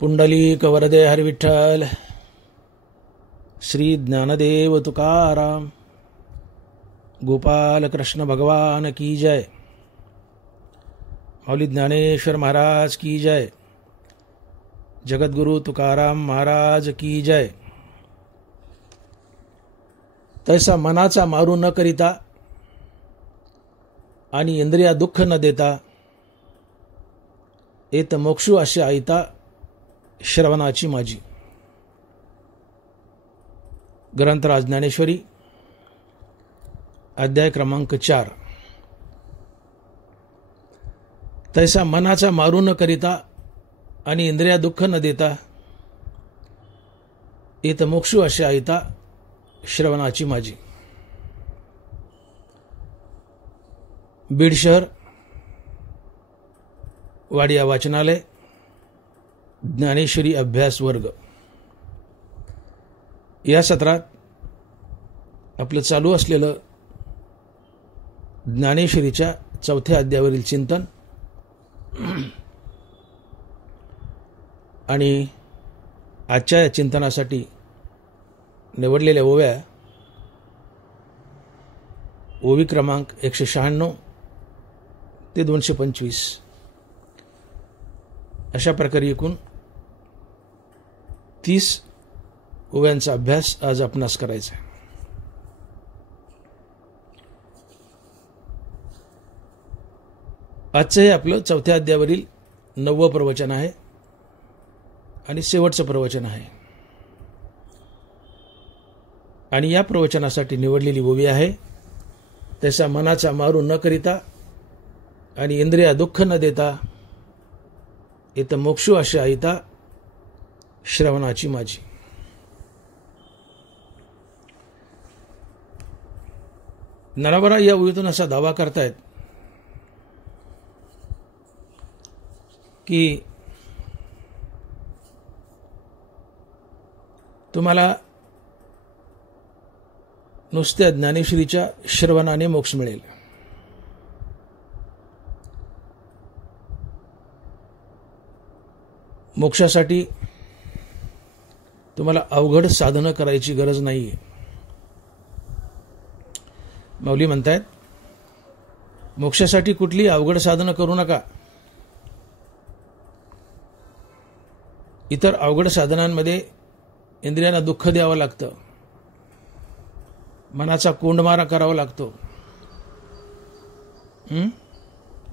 पुंडलीक वरदे हरिविठ्ठल. श्री ज्ञानदेव तुकाराम. गोपाल कृष्ण भगवान की जय. माऊली ज्ञानेश्वर महाराज की जय. जगद्गुरु तुकाराम महाराज की जय. तैसा मनाचा मारू न करिता आणि इंद्रिया दुःख न देता एत मोक्षू असे आयता श्रवणाची माझी. ग्रंथराज ज्ञानेश्वरी अध्याय क्रमांक 4. तैसा मनाचा मारू न करिता आणि इंद्रिया दुःख न देता एत मोक्षू असे आयता श्रवणाची माझी. बीड शहर वाडिया वाचनालय ज्ञानेश्वरी अभ्यास वर्ग या सत्रात आपलं चालू असलेलं ज्ञानेश्वरीच्या 4थ्या अध्यायावरील चिंतन आणि आजच्या या चिंतनासाठी निवडलेल्या ओव्या ओवी क्रमांक 196 ते 225 अशा प्रकारे एकूण 30 ओव्यांचा अभ्यास आज आपणास करायचा आहे. आजचं हे आपलं 4थ्या अध्यायावरील 9वं प्रवचन आहे आणि शेवटचं प्रवचन आहे. आणि या प्रवचनासाठी निवडलेली ओवी आहे, तैसा मनाचा मारू न करिता आणि इंद्रिया दुःख न देता इथं मोक्षू असे आयता श्रवणाची माझी. नरवरा या ओवीतून असा दावा करतायत की तुम्हाला नुसत्या ज्ञानेश्वरीच्या श्रवणाने मोक्ष मिळेल. मोक्षासाठी तुम्हाला अवघड साधनं करायची गरज नाहीये. माऊली म्हणतायत, मोक्षासाठी कुठली अवघड साधनं करू नका. इतर अवघड साधनांमध्ये इंद्रियांना दुःख द्यावं लागतं, मनाचा कोंडमारा करावा लागतो.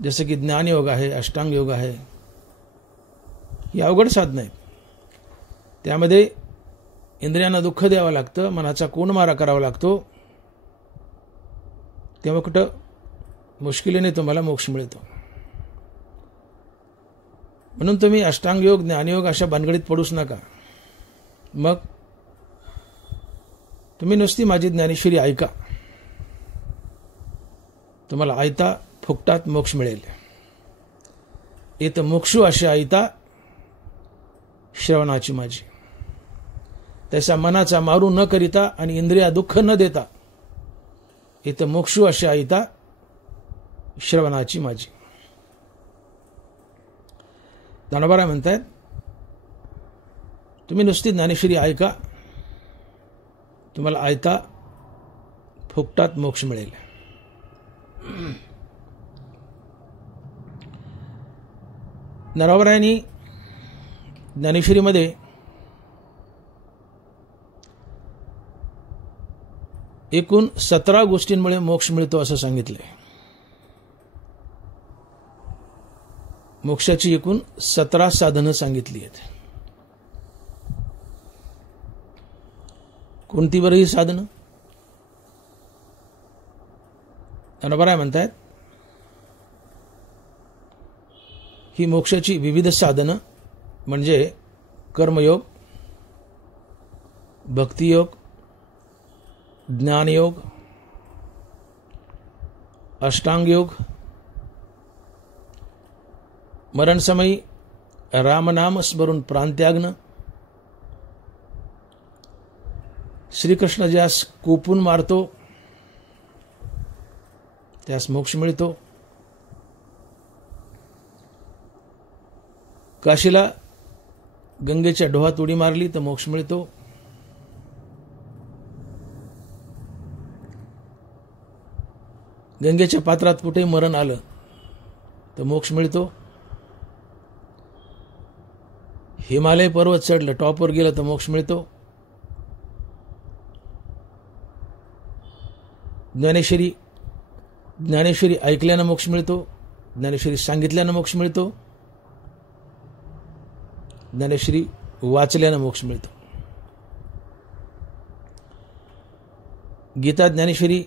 जसं की ज्ञानयोग आहे, अष्टांग योग आहे, ही अवघड साधनं आहेत. त्यामध्ये इंद्रियांना दुःख द्यावं लागतं, मनाचा कोंडमारा करावा लागतो. तेव्हा कुठं मुश्किलीने तुम्हाला मोक्ष मिळतो. म्हणून तुम्ही अष्टांग योग, ज्ञानयोग अशा भानगडीत पडूच नका. मग तुम्ही नुसती माझी ज्ञानेश्वरी ऐका, तुम्हाला आयता फुकटात मोक्ष मिळेल. इथं मोक्षू असे आयता श्रवणाची माझी. तैसा मनाचा मारू न करिता आणि इंद्रिया दुःख न देता इथं मोक्षू असे आयता श्रवणाची माझी. दानोबाराय म्हणतायत, तुम्ही नुसती ज्ञानेश्वरी ऐका, तुम्हाला आयता फुकटात मोक्ष मिळेल. नरवरायांनी ज्ञानेश्वरीमध्ये एकूण 17 गोष्टींमुळे मोक्ष मिळतो असं सांगितलंय. मोक्षाची एकूण 17 साधनं सांगितली आहेत. कोणती बरं ही साधनं? नरवराय म्हणतायत, ही मोक्षाची विविध साधनं म्हणजे कर्मयोग, भक्तियोग, ज्ञानयोग, अष्टांग योग, मरणसमयी रामनाम स्मरून प्राणत्यागनं, श्रीकृष्ण ज्यास कोपून मारतो त्यास मोक्ष मिळतो, काशीला गंगेच्या डोहात उडी मारली तर मोक्ष मिळतो. गंगेच्या पात्रात कुठेही मरण आलं तर मोक्ष मिळतो. हिमालय पर्वत चढलं, टॉपवर गेलं तर मोक्ष मिळतो. ज्ञानेश्वरी ऐकल्यानं मोक्ष मिळतो. ज्ञानेश्वरी सांगितल्यानं मोक्ष मिळतो. ज्ञानेश्वरी वाचल्यानं मोक्ष मिळतो. गीता ज्ञानेश्वरी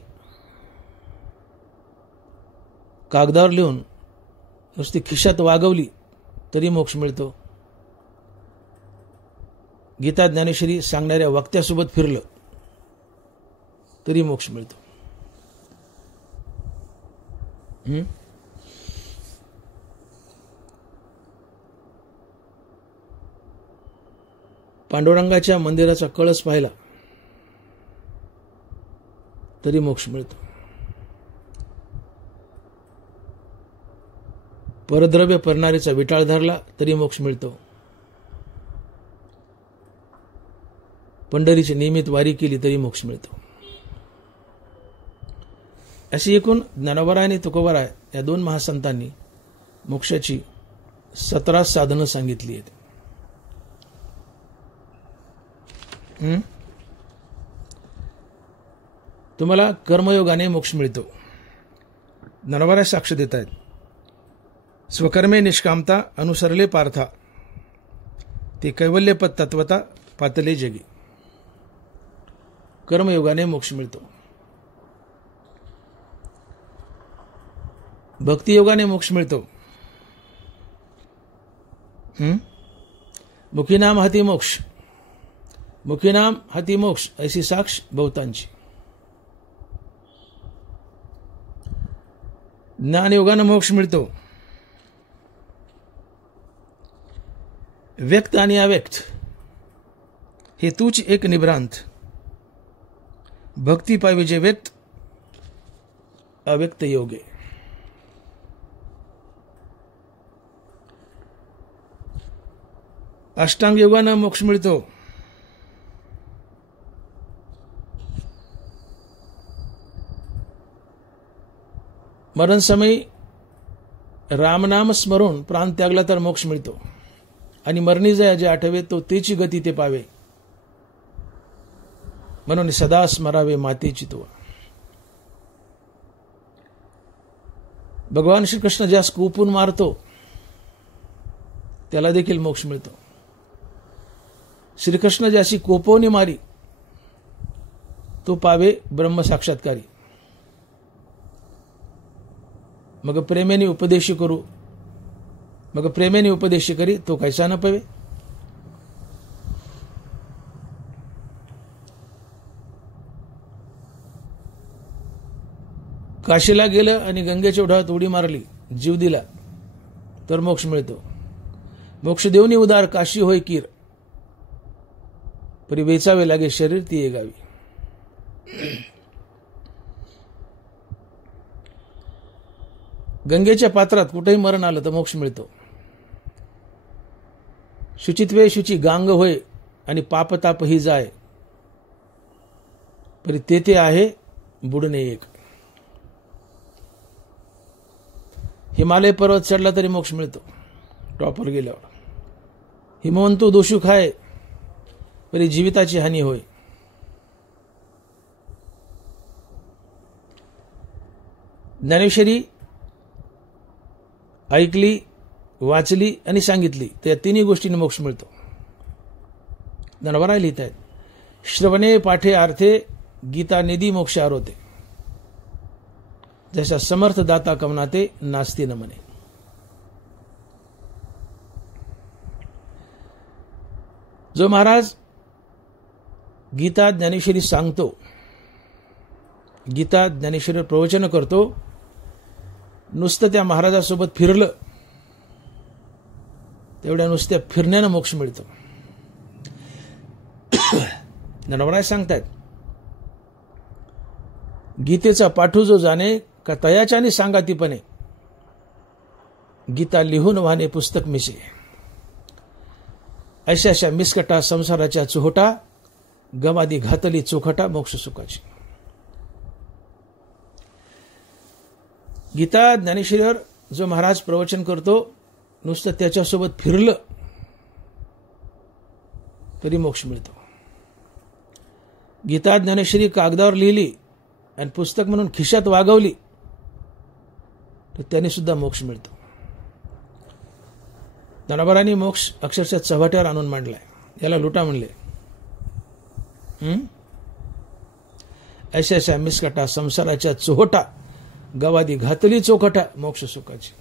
कागदावर लिहून नुसती खिशात वागवली तरी मोक्ष मिळतो. गीता ज्ञानेश्वरी सांगणाऱ्या वक्त्यासोबत फिरलं तरी मोक्ष मिळतो. पांडुरंगाच्या मंदिराचा कळस पाहिला तरी मोक्ष मिळतो. परद्रव्य परणारीचा विटाळ धरला तरी मोक्ष मिळतो. पंढरीची नियमित वारी केली तरी मोक्ष मिळतो. अशी एकूण ज्ञानोबराय आणि तुकोबराय या दोन महासंतांनी मोक्षाची 17 साधनं सांगितली आहेत. तुम्हाला कर्मयोगाने मोक्ष मिळतो. ज्ञानोबराय साक्ष देत आहेत. स्वकर्मे निष्कामता अनुसरले पार्था, ते कैवल्यपद तत्वता पातले जगी. कर्मयोगाने मोक्ष मिळतो. भक्तियोगाने मोक्ष मिळतो. मुखीनाम हाती मोक्ष, मुखीनाम हाती मोक्ष ऐसी साक्ष बहुतांची. ज्ञानयोगाने मोक्ष मिळतो. व्यक्त आणि अव्यक्त हे तूच एक निभ्रांत. भक्ती पावे जे व्यक्त, अव्यक्त योगे. अष्टांग योगाने मोक्ष मिळतो. मरण समयी रामनाम स्मरून प्राण त्यागला तर मोक्ष मिळतो. आणि मरणी जया जे आठवे तो तेची गती ते पावे, म्हणून सदा स्मरावे मातेची तो. भगवान श्रीकृष्ण ज्यास कोपून मारतो त्याला देखील मोक्ष मिळतो. श्रीकृष्ण ज्याची कोपवणी मारी तो पावे ब्रह्म साक्षात्कारी. मग प्रेमेने उपदेश करू, मग प्रेमेने उपदेश करी तो कैसा न पवे. काशीला गेलं आणि गंगेच्या ओढ्यात उडी मारली, जीव दिला तर मोक्ष मिळतो. मोक्ष देऊनी उदार काशी होय कीर, परी वेचावे लागे शरीर ती गावी. गंगेच्या पात्रात कुठेही मरण आलं तर मोक्ष मिळतो. शुचित्वे शुची गांग होय आणि पापताप ही जाय, परी तेथे आहे बुडणे एक. हिमालय पर्वत चढला तरी मोक्ष मिळतो. टॉपवर गेल्यावर हिमवंतू दोषू खाय, परी जीविताची हानी होय. ज्ञानेश्वरी ऐकली, वाचली आणि सांगितली तर या तिन्ही गोष्टींनी मोक्ष मिळतो. ज्ञानोबराय लिहित आहेत, श्रवणे पाठे आर्थे गीता निधी मोक्ष आरोते, जैसा समर्थ दाता कमनाते नास्ती न मने. जो महाराज गीता ज्ञानेश्वरी सांगतो, गीता ज्ञानेश्वरी प्रवचन करतो, नुसतं त्या महाराजासोबत फिरलं तेवढ्या नुसत्या फिरण्यानं मोक्ष मिळतो. ज्ञानोबराय सांगतायत, गीतेचा पाठू जो जाणे का तयाच्याने सांगातीपणे, गीता लिहून वाहने पुस्तक मिसे. अशा अशा मिसकटा संसाराच्या चोहोटा, गमादी घातली चोखटा मोक्ष सुखाची. गीता ज्ञानेश्वरीवर जो महाराज प्रवचन करतो, नुसतं त्याच्यासोबत फिरलं तरी मोक्ष मिळतो. गीता ज्ञानेश्वरी कागदावर लिहिली आणि पुस्तक म्हणून खिशात वागवली तर त्याने सुद्धा मोक्ष मिळतो. ज्ञानोबांनी मोक्ष अक्षरशः चव्हाट्यावर आणून मांडलाय. याला लुटा म्हणले. अशा अशा मिसकटा संसाराच्या चोहोटा, गवादी घातली चोखटा मोक्ष सुखाची.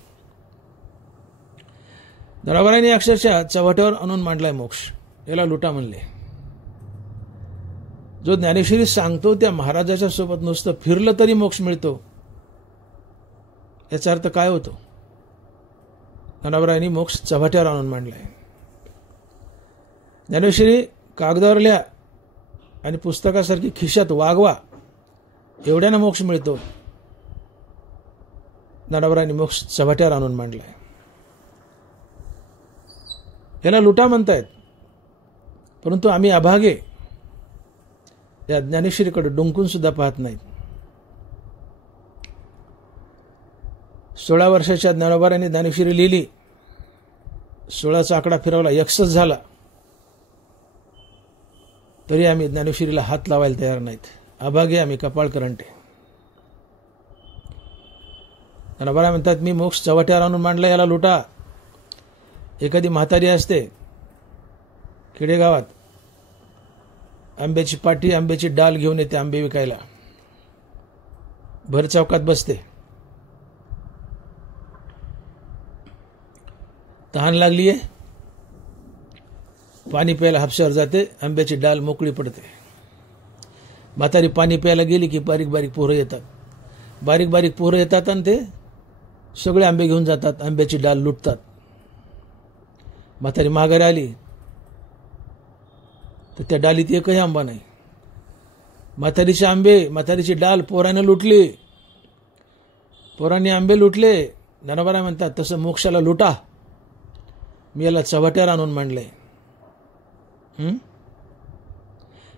ज्ञानोबांनी अक्षरशः चव्हाट्यावर आणून मांडलाय मोक्ष. याला लुटा म्हणले. जो ज्ञानेश्वरी सांगतो त्या महाराजाच्या सोबत नुसतं फिरलं तरी मोक्ष मिळतो, याचा अर्थ काय होतो? ज्ञानोबांनी मोक्ष चव्हाट्यावर आणून मांडलाय. ज्ञानेश्वरी कागदावर लिहा आणि पुस्तकासारखी खिशात वागवा, एवढ्यानं मोक्ष मिळतो. ज्ञानोबांनी मोक्ष चव्हाट्यावर आणून मांडलाय. याला लुटा म्हणतायत, परंतु आम्ही अभागे या ज्ञानेश्वरीकडे डुंकून सुद्धा पाहत नाहीत. 16 वर्षाच्या ज्ञानोबांनी ज्ञानेश्वरी लिहिली. 16चा आकडा फिरवला, 61 झाला, तरी आम्ही ज्ञानेश्वरीला हात लावायला तयार नाहीत. अभागे आम्ही, कपाळ करंटे. ज्ञानोबा म्हणतात, मी मोक्ष चव्हाट्यावर आणून मांडला, याला लुटा. एखादी म्हातारी असते खेडेगावात, आंब्याची पाटी, आंब्याची डाल घेऊन येते आंबे विकायला. भर चौकात बसते. तहान लागलीये, पाणी प्यायला हापशावर जाते, आंब्याची डाल मोकळी पडते. म्हातारी पाणी प्यायला गेली की बारीक बारीक पोरं येतात. बारीक बारीक पोरं येतात आणि ते सगळे आंबे घेऊन जातात, आंब्याची डाल लुटतात. म्हातारी माघारी आली तर त्या डालीत एकही आंबा नाही. म्हातारीचे आंबे, म्हातारीची डाल पोराने लुटली. पोरांनी आंबे लुटले. ज्ञानोबा म्हणतात, तसं मोक्षाला लुटा. मी याला चव्हाट्यावर आणून मांडले.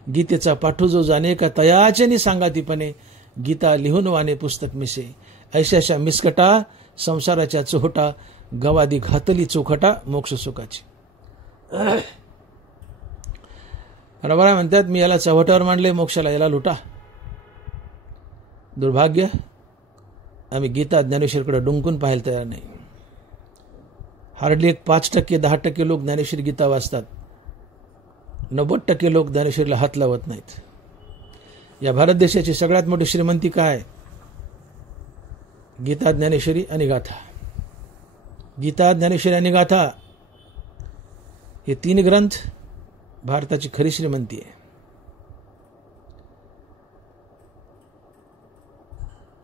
गीतेचा पाठू जो जाणे का तयाचेनी सांगातीपणे, गीता लिहून वाने पुस्तक मिसे. ऐशा अशा मिसकटा संसाराच्या चोहोटा, गवादी घातली चोखटा मोक्ष सुखाची. बरोबर म्हणतात, मी याला चव्हाट्यावर मांडले, मोक्षाला याला लुटा. दुर्भाग्य, आम्ही गीता ज्ञानेश्वरीकडे डुंकून पाहायला तयार नाही. हार्डली एक 5%, 10% लोक ज्ञानेश्वरी गीता वाचतात. 90% लोक ज्ञानेश्वरीला हात लावत नाहीत. या भारत देशाची सगळ्यात मोठी श्रीमंती काय? गीता, ज्ञानेश्वरी आणि गाथा. गीता, ज्ञानेश्वरी आणि गाथा हे 3 ग्रंथ भारताची खरी श्रीमंती आहे.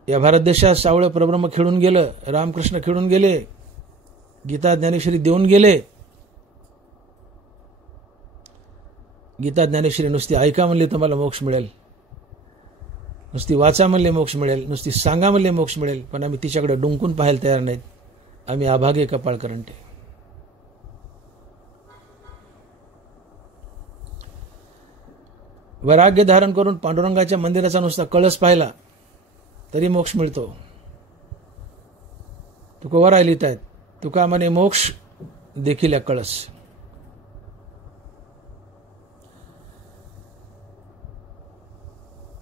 या भारत देशात सावळं परब्रह्म खेळून गेलं, रामकृष्ण खेळून गेले, गीता ज्ञानेश्वरी देऊन गेले. गीता ज्ञानेश्वरी नुसती ऐका म्हणले तुम्हाला मोक्ष मिळेल, नुसती वाचा म्हणले मोक्ष मिळेल, नुसती सांगा म्हणले मोक्ष मिळेल, पण आम्ही तिच्याकडे डुंकून पाहायला तयार नाहीत. आम्ही अभागे, कपाळ करंटे. वैराग्य धारण करून पांडुरंगाच्या मंदिराचा नुसता कळस पाहिला तरी मोक्ष मिळतो. तुकोबाराय लिहित आहेत, तुका म्हणे मोक्ष देखील या कळस.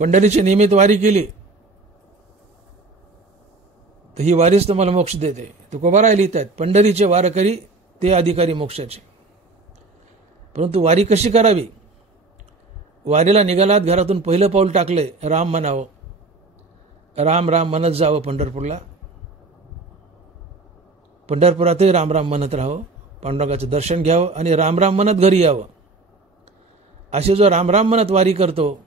पंढरीची नियमित वारी केली तर ही वारीच तुम्हाला मोक्ष देते. तुकोबाराय लिहित आहेत, पंढरीचे वारकरी ते अधिकारी मोक्षाचे. परंतु वारी कशी करावी? वारीला निघालात, घरातून पहिलं पाऊल टाकले, राम म्हणावं, राम राम म्हणत जावं पंढरपूरला. पंढरपुरातही राम राम म्हणत राहावं, पांडुरंगाचं दर्शन घ्यावं आणि राम राम म्हणत घरी यावं. असे जो राम राम म्हणत वारी करतो,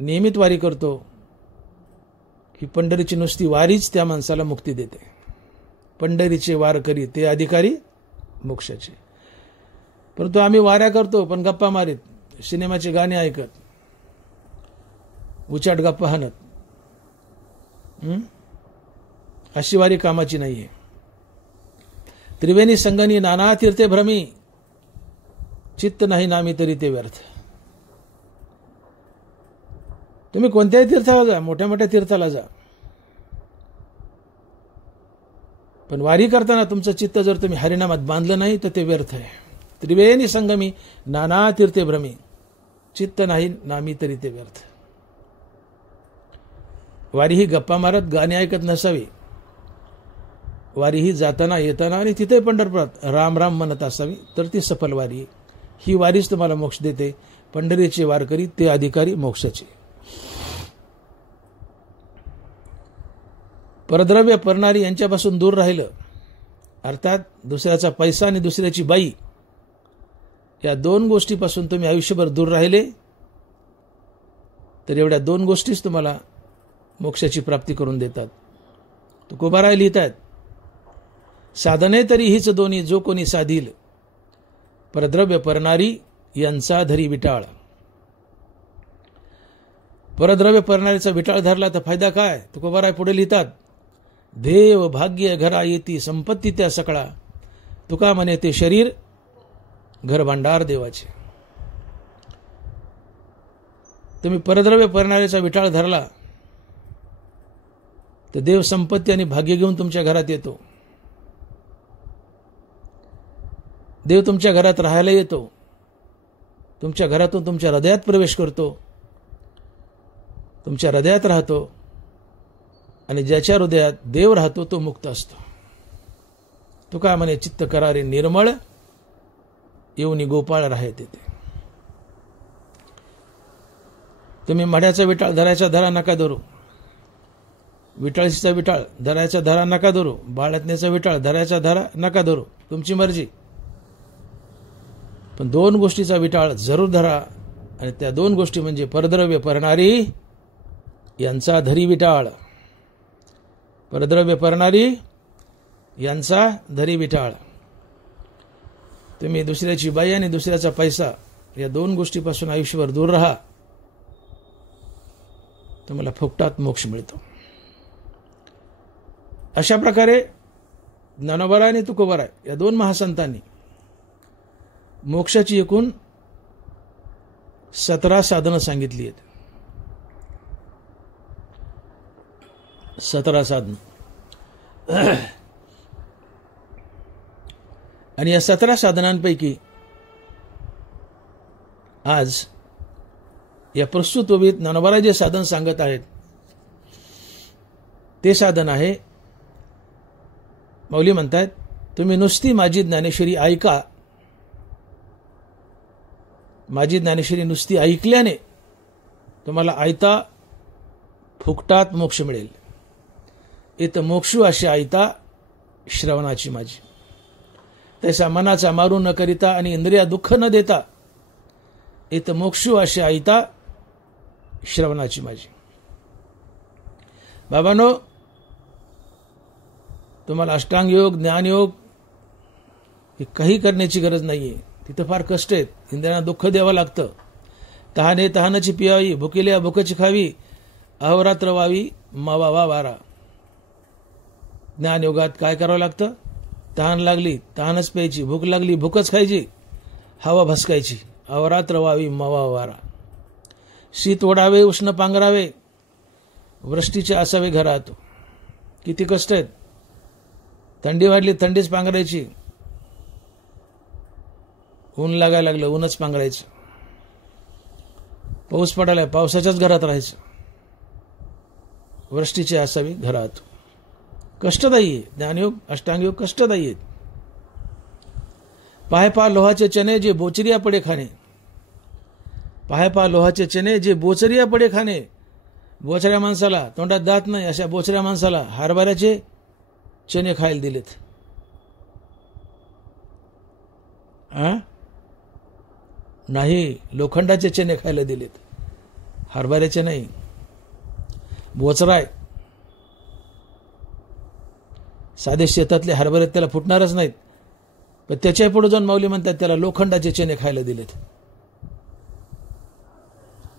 नियमित वारी करतो, ही पंढरीची नुसती वारीच त्या माणसाला मुक्ती देते. पंढरीचे वारकरी ते अधिकारी मोक्षाचे. परंतु आम्ही वाऱ्या करतो पण गप्पा मारीत, सिनेमाचे गाणे ऐकत, उचाट गप्पा हाणत, अशी वारी कामाची नाहीये. त्रिवेणी संगनी नाना तीर्थे भ्रमी, चित्त नाही नामी तरी ते व्यर्थ. तुम्ही कोणत्याही तीर्थाला जा, मोठ्या मोठ्या तीर्थाला जा, पण वारी करताना तुमचं चित्त जर तुम्ही हरिनामात बांधलं नाही तर ते व्यर्थ आहे. त्रिवेणी संगमी नाना तीर्थे भ्रमी, चित्त नाही नामी तरी ते व्यर्थ. वारी ही गप्पा मारत गाणी ऐकत नसावी. वारी ही जाताना येताना आणि तिथे पंढरपुरात राम राम म्हणत असावी, तर ती सफल वारी आहे. ही वारीच तुम्हाला मोक्ष देते. पंढरीचे वारकरी ते अधिकारी मोक्षाचे. परद्रव्य परणारी यांच्यापासून दूर राहिलं, अर्थात दुसऱ्याचा पैसा आणि दुसऱ्याची बाई, या दोन गोष्टीपासून तुम्ही आयुष्यभर दूर राहिले तर एवढ्या दोन गोष्टीच तुम्हाला मोक्षाची प्राप्ती करून देतात. तुकोबाराय लिहितात, साधने तरी हीच दोन्ही जो कोणी साधील, परद्रव्य परणारी यांचा धरी विटाळ. परद्रव्य परणारीचा विटाळ धरला तर फायदा काय? तुकोबाराय पुढे लिहितात, देव भाग्य घरा येती संपत्ती त्या सकळा, तुका म्हणे ते शरीर घर भांडार देवाचे. तुम्ही परद्रव्य परणारीचा विटाळ धरला तर देव संपत्ती आणि भाग्य घेऊन तुमच्या घरात येतो. देव तुमच्या घरात राहायला येतो, तुमच्या घरातून तुमच्या हृदयात प्रवेश करतो, तुमच्या हृदयात राहतो, आणि ज्याच्या हृदयात देव राहतो तो मुक्त असतो. तुका म्हणे चित्त करारे निर्मळ, येऊनी गोपाळ राहे तेथे. तुम्ही मढ्याचा विटाळ धरायचा धरा नका धरू, विटाळीचा विटाळ धरायचा धरा नका धरू, बाळतण्याचा विटाळ धरायचा धरा नका धरू, तुमची मर्जी. पण दोन गोष्टीचा विटाळ जरूर धरा, आणि त्या दोन गोष्टी म्हणजे परद्रव्य परणारी यांचा धरी विटाळ. परद्रव्य परणारी यांचा धरी विटाळ. तुम्ही दुसऱ्याची बाई आणि दुसऱ्याचा पैसा या दोन गोष्टीपासून आयुष्यभर दूर राहा, तुम्हाला फुकटात मोक्ष मिळतो. अशा प्रकारे ज्ञानोबा आणि तुकोबा या दोन महासंतांनी मोक्षाची एकूण 17 साधनं सांगितली आहेत. 17 साधनं. आणि या 17 साधनांपैकी आज या प्रस्तुत ओवीत ज्ञानोबा जे साधन सांगत आहेत ते साधन आहे, माऊली म्हणतात, तुम्ही नुसती माझी ज्ञानेश्वरी ऐका. माझी ज्ञानेश्वरी नुसती ऐकल्याने तुम्हाला आयता फुकटात मोक्ष मिळेल. इथं मोक्षू अशी आयता श्रवणाची माझी. तैसा मनाचा मारू न करिता आणि इंद्रिया दुःख न देता, इथं मोक्षू अशी आयता श्रवणाची माझी. बाबांनो, तुम्हाला अष्टांग योग, ज्ञानयोग हे काही करण्याची गरज नाहीये. तिथं फार कष्ट आहेत. इंद्रियांना दुःख द्यावं लागतं. तहाने तहानाची पियावी, भुकेल्या भुकची खावी, अहोरात्र व्हावी मावा वारा. ज्ञानयोगात काय करावं लागतं? तहान लागली तहानच प्यायची, भूक लागली भूकच खायची, हवा भसकायची, अहोरात्र व्हावी मावा वारा. शीत ओढावे उष्ण पांघरावे, वृष्टीचे असावे घरात. किती कष्ट आहेत. थंडी वाढली थंडीच पांघरायची, ऊन लागायला लागलं ऊनच पांघरायचं, पाऊस पडायला पावसाच्याच घरात राहायचं, वृष्टीचे असावी घरात. कष्टदायी आहे. ज्ञानयोग अष्टांगयोग कष्टदायी आहेत. पाय पा लोहाचे चणे जे बोचरिया पडे खाणे. पाय पा लोहाचे चणे जे बोचरिया पडे खाणे. बोचऱ्या माणसाला तोंडात दात नाही अशा बोचऱ्या माणसाला हरभऱ्याचे चणे खायला दिलेत. नाही, लोखंडाचे चणे खायला दिलेत, हरभऱ्याचे नाही. बोचराय साधे शेतातले हरभरे त्याला फुटणारच नाहीत, पण त्याच्या पुढे जाऊन माऊली म्हणतात त्याला लोखंडाचे चणे खायला दिलेत.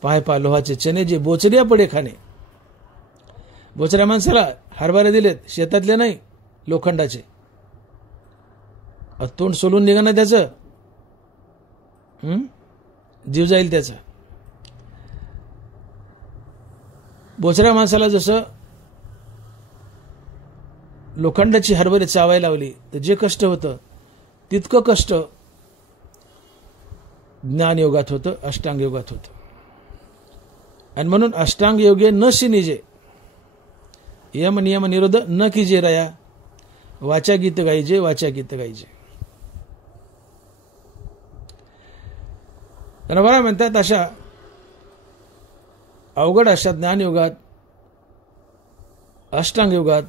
पाय पा लोहाचे चणे जे बोचरिया पडे खाणे. बोचऱ्या माणसाला हरभरे दिलेत, शेतातले नाही, लोखंडाचे. तोंड सोलून निघणं त्याचं. जीव जाईल त्याचा. बोचऱ्या माणसाला जसं लोखंडाची हरभरे चावायला लावली तर जे कष्ट होतं तितकं कष्ट ज्ञानयोगात होतं, अष्टांग योगात होतं. आणि म्हणून अष्टांग योगे न सिनिजे, यम नियम निरोध न कीजे रया, वाचा गीत गायजे, वाचा गीत गायजे. रवारा म्हणतात अशा अवघड अशा ज्ञानयोगात, अष्टांग योगात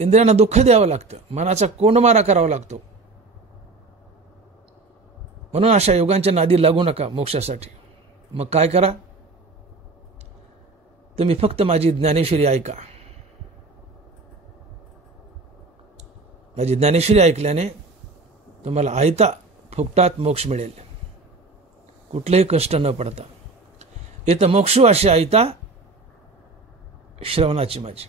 इंद्रियांना दुःख द्यावं लागतं, मनाचा कोंडमारा करावा लागतो. म्हणून अशा योगांच्या नादी लागू नका मोक्षासाठी. मग काय करा? तुम्ही फक्त माझी ज्ञानेश्वरी ऐका. माझी ज्ञानेश्वरी ऐकल्याने तुम्हाला आयता फुकटात मोक्ष मिळेल, कुठलेही कष्ट न पडता. इथं मोक्षू अशी आयता श्रवणाची माझी.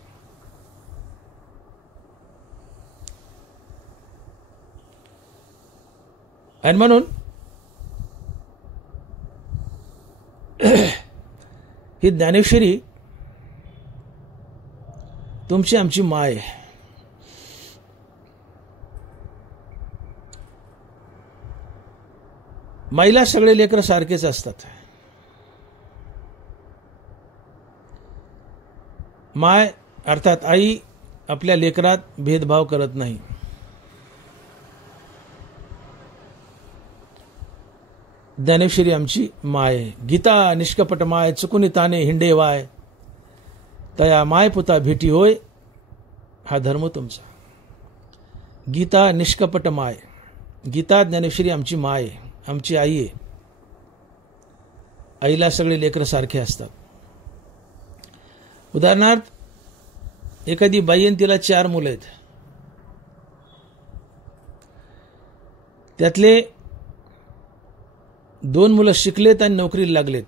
आणि म्हणून ही ज्ञानेश्वरी तुमची आमची माय. माईला सगळे लेकरं सारखेच असतात. माय अर्थात आई आपल्या लेकरात भेदभाव करत नाही. ज्ञानेश्वरी आमची माय. गीता निष्कपट माय, चुकुनी ताने हिंडे वाय, तया माय पुता भेटी होय, हा धर्म तुमचा. गीता निष्कपट माय. गीता ज्ञानेश्वरी आमची माय, आमची आई आहे. आईला सगळे लेकरं सारखे असतात. उदाहरणार्थ एखादी बाई आणि तिला 4 मुलं आहेत. त्यातले 2 मुलं शिकलेत आणि नोकरीला लागलेत.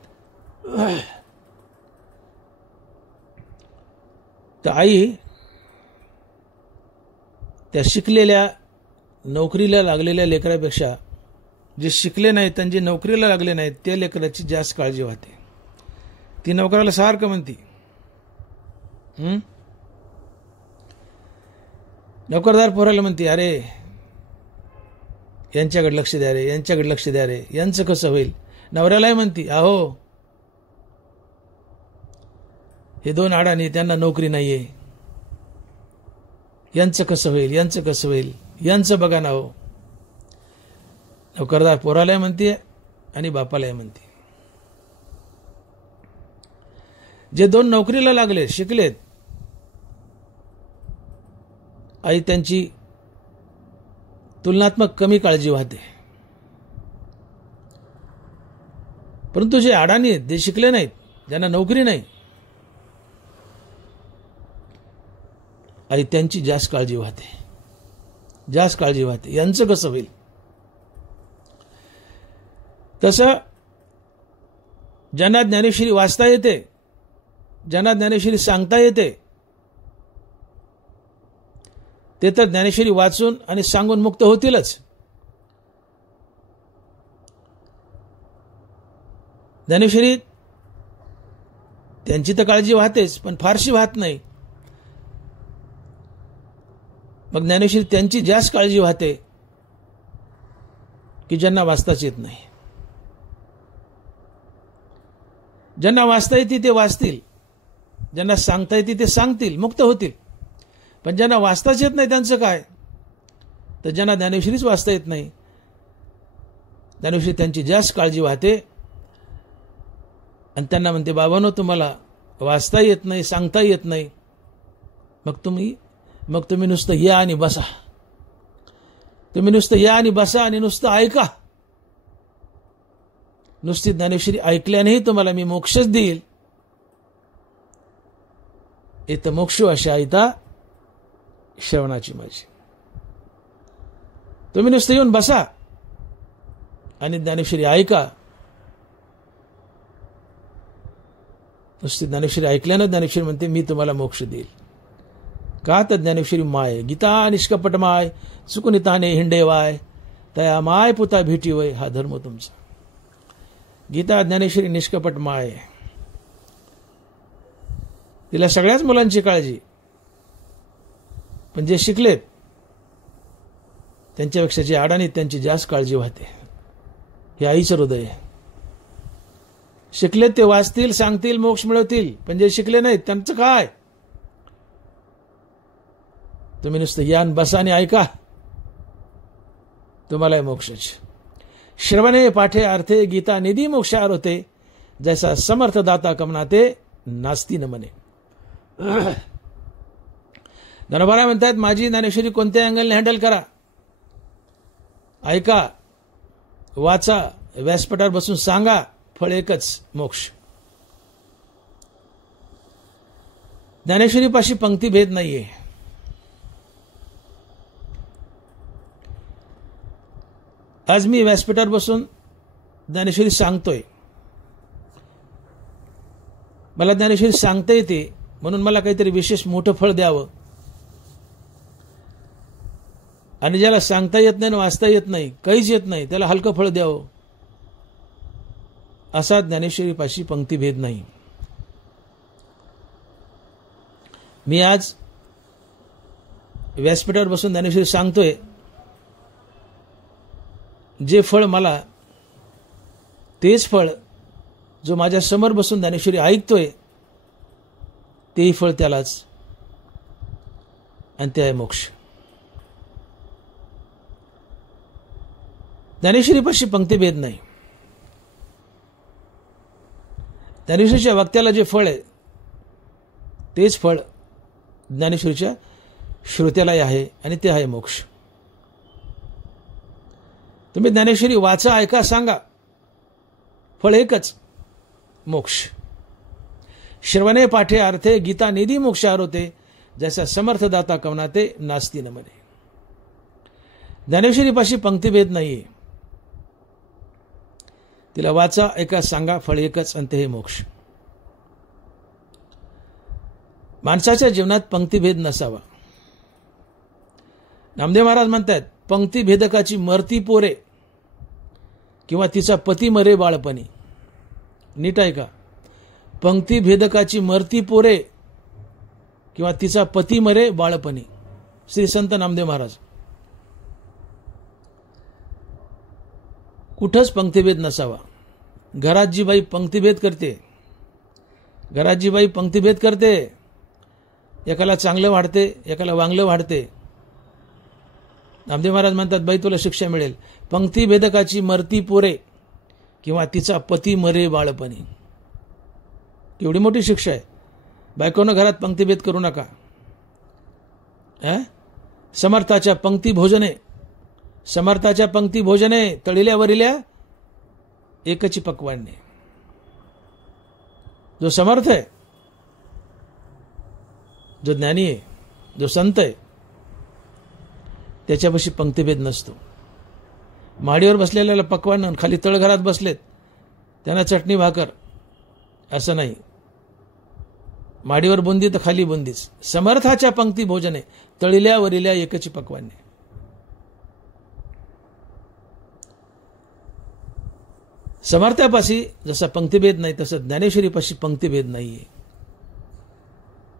तर आई त्या शिकलेल्या नोकरीला लागलेल्या लेकरापेक्षा जे शिकले नाहीत आणि जे नोकरीला लागले नाहीत त्या लेकराची जास्त काळजी वाहते. ती नोकराला सारखं म्हणती, नोकरदार पोराला म्हणते, अरे यांच्याकडे लक्ष द्या रे, यांच्याकडे लक्ष द्या रे, यांचं कसं होईल. नवऱ्यालाही म्हणती, अहो हे 2 अडाणी, त्यांना नोकरी नाहीये, यांचं कसं होईल, यांचं कसं होईल, यांचं बघा ना हो. नोकरदार पोरालाही म्हणते आणि बापालाही म्हणते. जे 2 नोकरीला लागले, शिकलेत, आई त्यांची तुलनात्मक कमी काळजी वाहते. परंतु जे अडाणी आहेत, जे शिकले नाहीत, ज्यांना नोकरी नाही, आई त्यांची जास्त काळजी वाहते, जास्त काळजी वाहते. यांचं कसं होईल. तसं ज्यांना ज्ञानेश्वरी वाचता येते, ज्यांना ज्ञानेश्वरी सांगता येते, ते तर ज्ञानेश्वरी वाचून आणि सांगून मुक्त होतीलच. ज्ञानेश्वरी त्यांची तर काळजी वाहतेच, पण फारशी वाहत नाही. मग ज्ञानेश्वरी त्यांची जास्त काळजी वाहते की ज्यांना वाचताच येत नाही. ज्यांना वाचता येते ते वाचतील, ज्यांना सांगता येते ते सांगतील, मुक्त होतील. पण ज्यांना वाचताच येत नाही त्यांचं काय. तर ज्यांना ज्ञानेश्वरीच वाचता येत नाही, ज्ञानेश्वरी त्यांची जास्त काळजी वाहते आणि त्यांना म्हणते, बाबांनो तुम्हाला वाचता येत नाही, सांगता येत नाही, मग तुम्ही नुसतं या आणि बसा. तुम्ही नुसतं या आणि बसा आणि नुसतं ऐका. नुसती ज्ञानेश्वरी ऐकल्यानेही तुम्हाला मी मोक्षच देईल. इथं मोक्ष अशी आयता श्रवणाची माझी. तुम्ही नुसतं येऊन बसा आणि ज्ञानेश्वरी ऐका. नुसती ज्ञानेश्वरी ऐकल्यानं ज्ञानेश्वरी म्हणते मी तुम्हाला मोक्ष देईल. का तर ज्ञानेश्वरी माय. गीता निष्कपट माय, चुकुनी ताने हिंडे वाय, तया माय पुता भेटी वय, हा धर्म तुमचा. गीता ज्ञानेश्वरी निष्कपट माय. तिला सगळ्याच मुलांची काळजी, पण जे शिकलेत त्यांच्यापेक्षा जे अडाणीत त्यांची जास्त काळजी वाहते. हे आईचं हृदय आहे. शिकलेत ते वाचतील, सांगतील, मोक्ष मिळवतील, पण जे शिकले नाहीत त्यांचं काय? तुम्ही नुसतं यान बसा आणि ऐका, तुम्हाला मोक्षाचे. श्रवणे पाठे अर्थे गीता निधी मोक्षार होते, जैसा समर्थ दाता कमनाते नास्ती न मने. ज्ञानोबा म्हणतात माझी ज्ञानेश्वरी कोणत्या अँगलने हँडल करा, ऐका, वाचा, व्यासपीठावर बसून सांगा, फळ एकच, मोक्ष. ज्ञानेश्वरीपाशी पंक्तीभेद नाहीये. आज मी व्यासपीठावर बसून ज्ञानेश्वरी सांगतोय. मला ज्ञानेश्वरी सांगता येते म्हणून मला काहीतरी विशेष मोठं फळ द्यावं, आणि ज्याला सांगता येत नाही, वाचता येत नाही, काहीच येत नाही, त्याला हलकं फळ द्यावं, असा ज्ञानेश्वरीपाशी पंक्तीभेद नाही. मी आज व्यासपीठावर बसून ज्ञानेश्वरी सांगतोय. जे फळ मला, तेच फळ जो माझ्या समोर बसून ज्ञानेश्वरी ऐकतोय, तेही फळ त्यालाच, आणि ते आहे मोक्ष. ज्ञानेश्वरीपाशी पंक्तीभेद नाही. ज्ञानेश्वरीच्या वक्त्याला जे फळ आहे तेच फळ ज्ञानेश्वरीच्या श्रोत्यालाही आहे, आणि ते आहे मोक्ष. तुम्ही ज्ञानेश्वरी वाचा, ऐका, सांगा, फळ एकच, मोक्ष. श्रवणे पाठे अर्थे गीता निधी मोक्षार होते, जैसा समर्थ दाता कवनाते नास्ती न मने. ज्ञानेश्वरीपाशी पंक्तीभेद नाहीये. तिला वाचा, ऐका, सांगा, फळ एकच, आणि ते हे मोक्ष. माणसाच्या जीवनात पंक्तीभेद नसावा. नामदेव महाराज म्हणतात पंक्तीभेदकाची मरती पोरे, किंवा तिचा पती मरे बाळपणी. नीट ऐका, पंक्तीभेदकाची मरती पोरे किंवा तिचा पती मरे बाळपणी. श्री संत नामदेव महाराज. कुठंच पंक्तीभेद नसावा. घरात जी बाई पंक्तीभेद करते, घरात जी बाई पंक्तीभेद करते, एकाला चांगलं वाढते, एकाला वांगलं वाढते. नामदेव महाराज म्हणतात बाई तुला शिक्षा मिळेल. पंक्तीभेदकाची मरती पोरे किंवा तिचा पती मरे बाळपणी. एवढी मोठी शिक्षा आहे. बायकोनं घरात पंक्तीभेद करू नका. समर्थाच्या पंक्ती भोजने, समर्थाच्या पंक्ती भोजने, तळिल्या वरिल्या एकची पक्वान्ने. जो समर्थ आहे, जो ज्ञानी आहे, जो संत आहे, त्याच्यापाशी पंक्तीभेद नसतो. माडीवर बसलेल्याला पक्वान्न, खाली तळघरात बसलेत त्यांना चटणी भाकर, असं नाही. माडीवर बुंदी तर खाली बुंदीच. समर्थाच्या पंक्ती भोजने, तळिल्या वरिल्या एकची पक्वान्ने. समर्थापाशी जसा पंक्तीभेद नाही, तसं ज्ञानेश्वरीपाशी पंक्तीभेद नाहीये.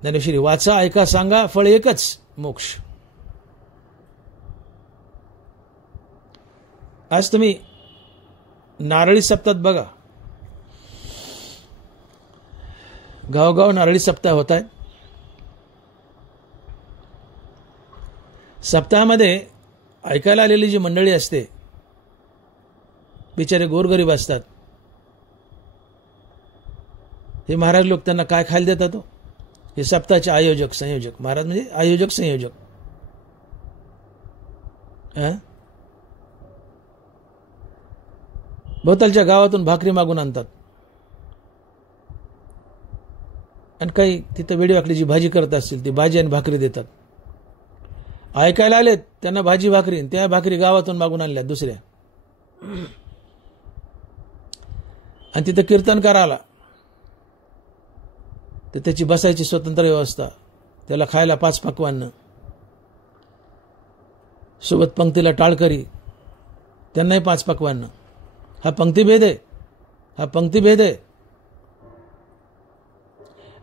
ज्ञानेश्वरी वाचा, ऐका, सांगा, फळ एकच, मोक्ष. आज तुम्ही नारळी सप्ताहात बघा, गावगाव नारळी सप्ताह होत आहेत. सप्ताहामध्ये ऐकायला आलेली जी मंडळी असते, बिचारे गोरगरीब असतात. हे महाराज लोक त्यांना काय खायला देतात? हे सप्ताहाचे आयोजक, संयोजक. महाराज म्हणजे आयोजक, संयोजक. भोवतालच्या गावातून भाकरी मागून आणतात, आणि काही तिथं वेडी वाकडीची भाजी करत असतील, ती भाजी आणि भाकरी देतात. ऐकायला आलेत त्यांना भाजी भाकरी, त्या भाकरी गावातून मागून आणल्या दुसऱ्या. आणि तिथं कीर्तनकार आला तर त्याची बसायची स्वतंत्र व्यवस्था, त्याला खायला 5 पक्वान्न, सोबत पंक्तीला टाळकरी, त्यांनाही 5 पक्वान्न. हा पंक्तिभेद आहे, हा पंक्तिभेद आहे.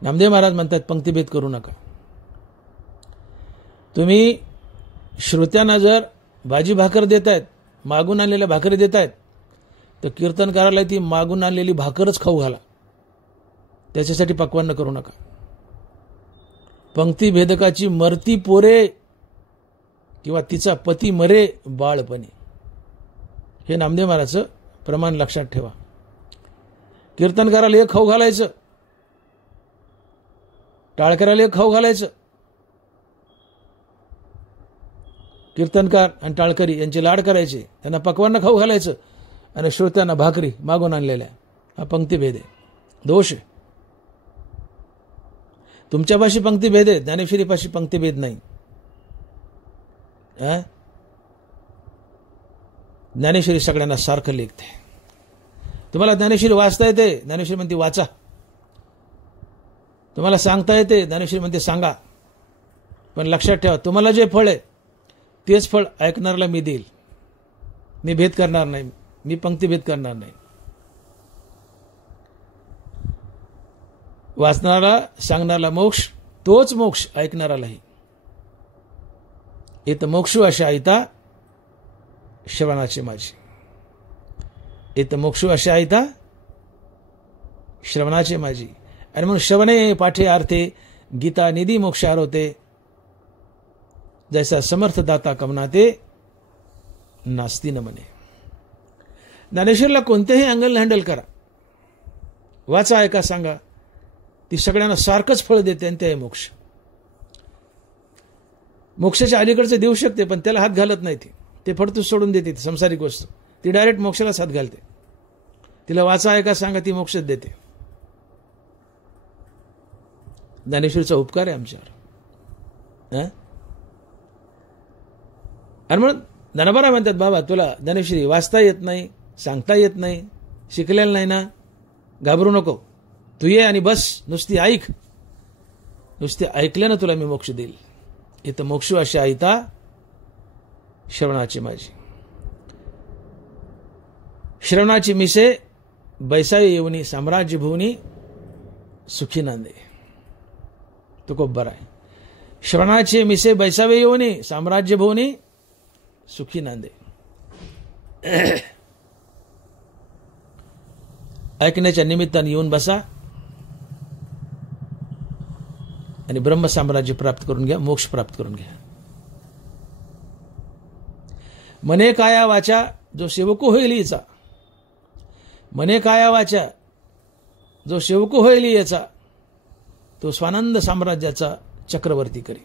नामदेव महाराज म्हणतात पंक्तिभेद करू नका. तुम्ही श्रोत्यांना जर भाजी भाकर देतायत, मागून आणलेल्या भाकरी देतायत, तर कीर्तनकाराला ती मागून आणलेली भाकरच खाऊ घाला. त्याच्यासाठी पक्वान्न करू नका. पंक्तिभेदकाची मरती पोरे किंवा तिचा पती मरे बाळपणी, हे नामदेव महाराजचं प्रमाण लक्षात ठेवा. कीर्तनकाराला एक खाऊ घालायचं, टाळकऱ्याला एक खाऊ घालायचं. कीर्तनकार आणि टाळकरी यांचे लाड करायचे, त्यांना पक्वान्न खाऊ घालायचं आणि श्रोत्यांना भाकरी मागून आणलेल्या. हा पंक्तिभेद आहे, दोष आहे. तुमच्यापाशी पंक्तिभेद आहे, ज्ञानेश्वरीपाशी पंक्तिभेद नाही. ज्ञानेश्वरी सगळ्यांना सारखं लेखते. तुम्हाला ज्ञानेश्वरी वाचता येते, ज्ञानेश्वरी म्हणते वाचा. तुम्हाला सांगता येते, ज्ञानेश्वरी म्हणते सांगा. पण लक्षात ठेवा, तुम्हाला जे फळ आहे तेच फळ ऐकणाऱ्याला मी देईल. मी भेद करणार नाही, मी पंक्तिभेद करणार नाही. वाचणारा सांगणारा मोक्ष, तोच मोक्ष ऐकणारालाही. इथं मोक्षू अशा ऐता श्रवणाची माझी. इथं मोक्षू अशा ऐता श्रवणाची माझी. आणि म्हणून श्रवणे पाठे आर्थे गीता निधी मोक्ष आरोते, जैसा समर्थ दाता कमनाते नास्ती न म्हणे. ज्ञानेश्वरला कोणत्याही अँगल हँडल करा, वाचा, ऐका, सांगा, ती सगळ्यांना सारखंच फळ देते आणि ते आहे मोक्ष. मोक्षाच्या अलीकडचे देऊ शकते, पण त्याला हात घालत नाही. ते फडतूस सोडून देते. संसारिक वस्तू ती डायरेक्ट मोक्षालाच हात घालते. तिला वाचा, ऐका, सांगा, ती मोक्षच देते. ज्ञानेश्वरीचा उपकार आहे आमच्यावर. आणि म्हणून ज्ञानोबा म्हणतात, बाबा तुला ज्ञानेश्वरी वाचता येत नाही, सांगता येत नाही, शिकलेलं नाही ना, घाबरू नको. तू ये आणि बस, नुसती ऐक. नुसते ऐकल्यानं तुला मी मोक्ष देईल. इथं मोक्ष अशी ऐता श्रवणाची माझी. श्रवणाची मिसे बैसाई येऊनी साम्राज्य भुवनी सुखी नांदे. तो खूप बरा आहे. श्रवणाचे मिसे बैसावे येऊनी साम्राज्य भुवनी सुखी नांदे. ऐकण्याच्या निमित्ताने येऊन बसा आणि ब्रह्म साम्राज्य प्राप्त करून घ्या, मोक्ष प्राप्त करून घ्या. मने काया वाचा जो सेवको होईल याचा, मने काया वाचा जो सेवको होईल याचा, तो स्वानंद साम्राज्याचा चक्रवर्ती करी.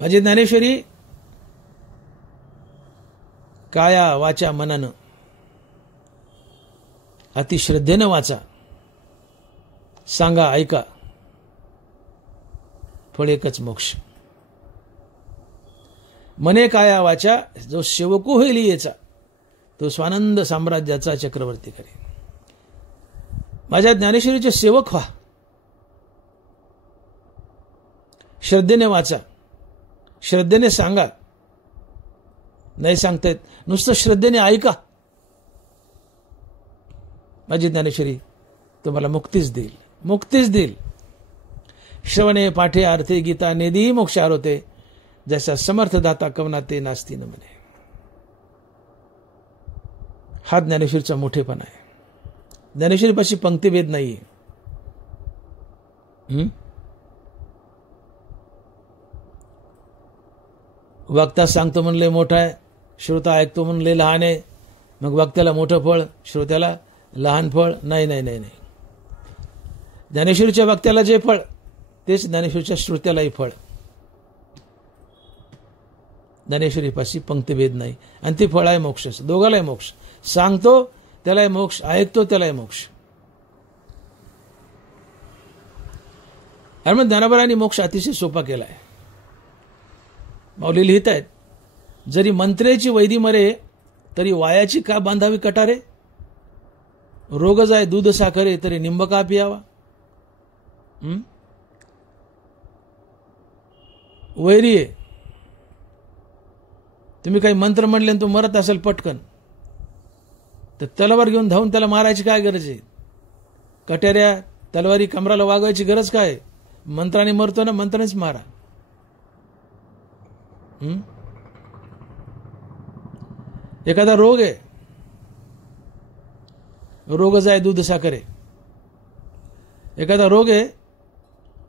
माझी ज्ञानेश्वरी काया वाचा मनानं अतिश्रद्धेनं वाचा, सांगा, ऐका, फळ एकच मोक्ष. मने काया वाचा जो सेवको होईल याचा, तो स्वानंद साम्राज्याचा चक्रवर्ती करेल. माझ्या ज्ञानेश्वरीचे सेवक व्हा. श्रद्धेने वाचा, श्रद्धेने सांगा. नाही सांगतायत, नुसतं श्रद्धेने ऐका. माझी ज्ञानेश्वरी तुम्हाला मुक्तीच देईल, मुक्तीच देईल. श्रवणे पाठे अर्थे गीता नेदी मोक्षार होते, जैसा समर्थ दाता कवनाते नास्ती न म्हणे. हा ज्ञानेश्वरीचा मोठेपणा आहे. ज्ञानेश्वरीपाशी पंक्तिभेद नाहीये. वक्ता सांगतो म्हणले मोठा आहे, श्रोता ऐकतो म्हणले लहान आहे. मग वक्त्याला मोठं फळ, श्रोत्याला लहान फळ? नाही नाही नाही नाही. ज्ञानेश्वरीच्या वक्त्याला जे फळ तेच ज्ञानेश्वरीच्या श्रोत्यालाही फळ. ज्ञानेश्वरीपाशी पंक्तिभेद नाही आणि ती फळ आहे मोक्ष. दोघालाही मोक्ष. सांगतो त्यालाही मोक्ष, ऐकतो त्यालाही मोक्ष. आणि मग ज्ञानोबांनी मोक्ष अतिशय सोपा केला आहे. माऊली लिहित आहेत, जरी मंत्रेची वैदी मरे तरी वायाची का बांधावी कटारे, रोग जाय दूध साखरे तरी निंब का पियावा. वैरी आहे, तुम्ही काही मंत्र म्हणले आणि तो मरत असेल पटकन, तर तलवार घेऊन धावून त्याला मारायची काय गरज आहे? कट्याऱ्या तलवारी कमराला वागवायची गरज काय? मंत्राने मरतो ना, मंत्रानेच मारा. एखादा रोग आहे, रोगच आहे दूध साखर आहे. एखादा रोग आहे,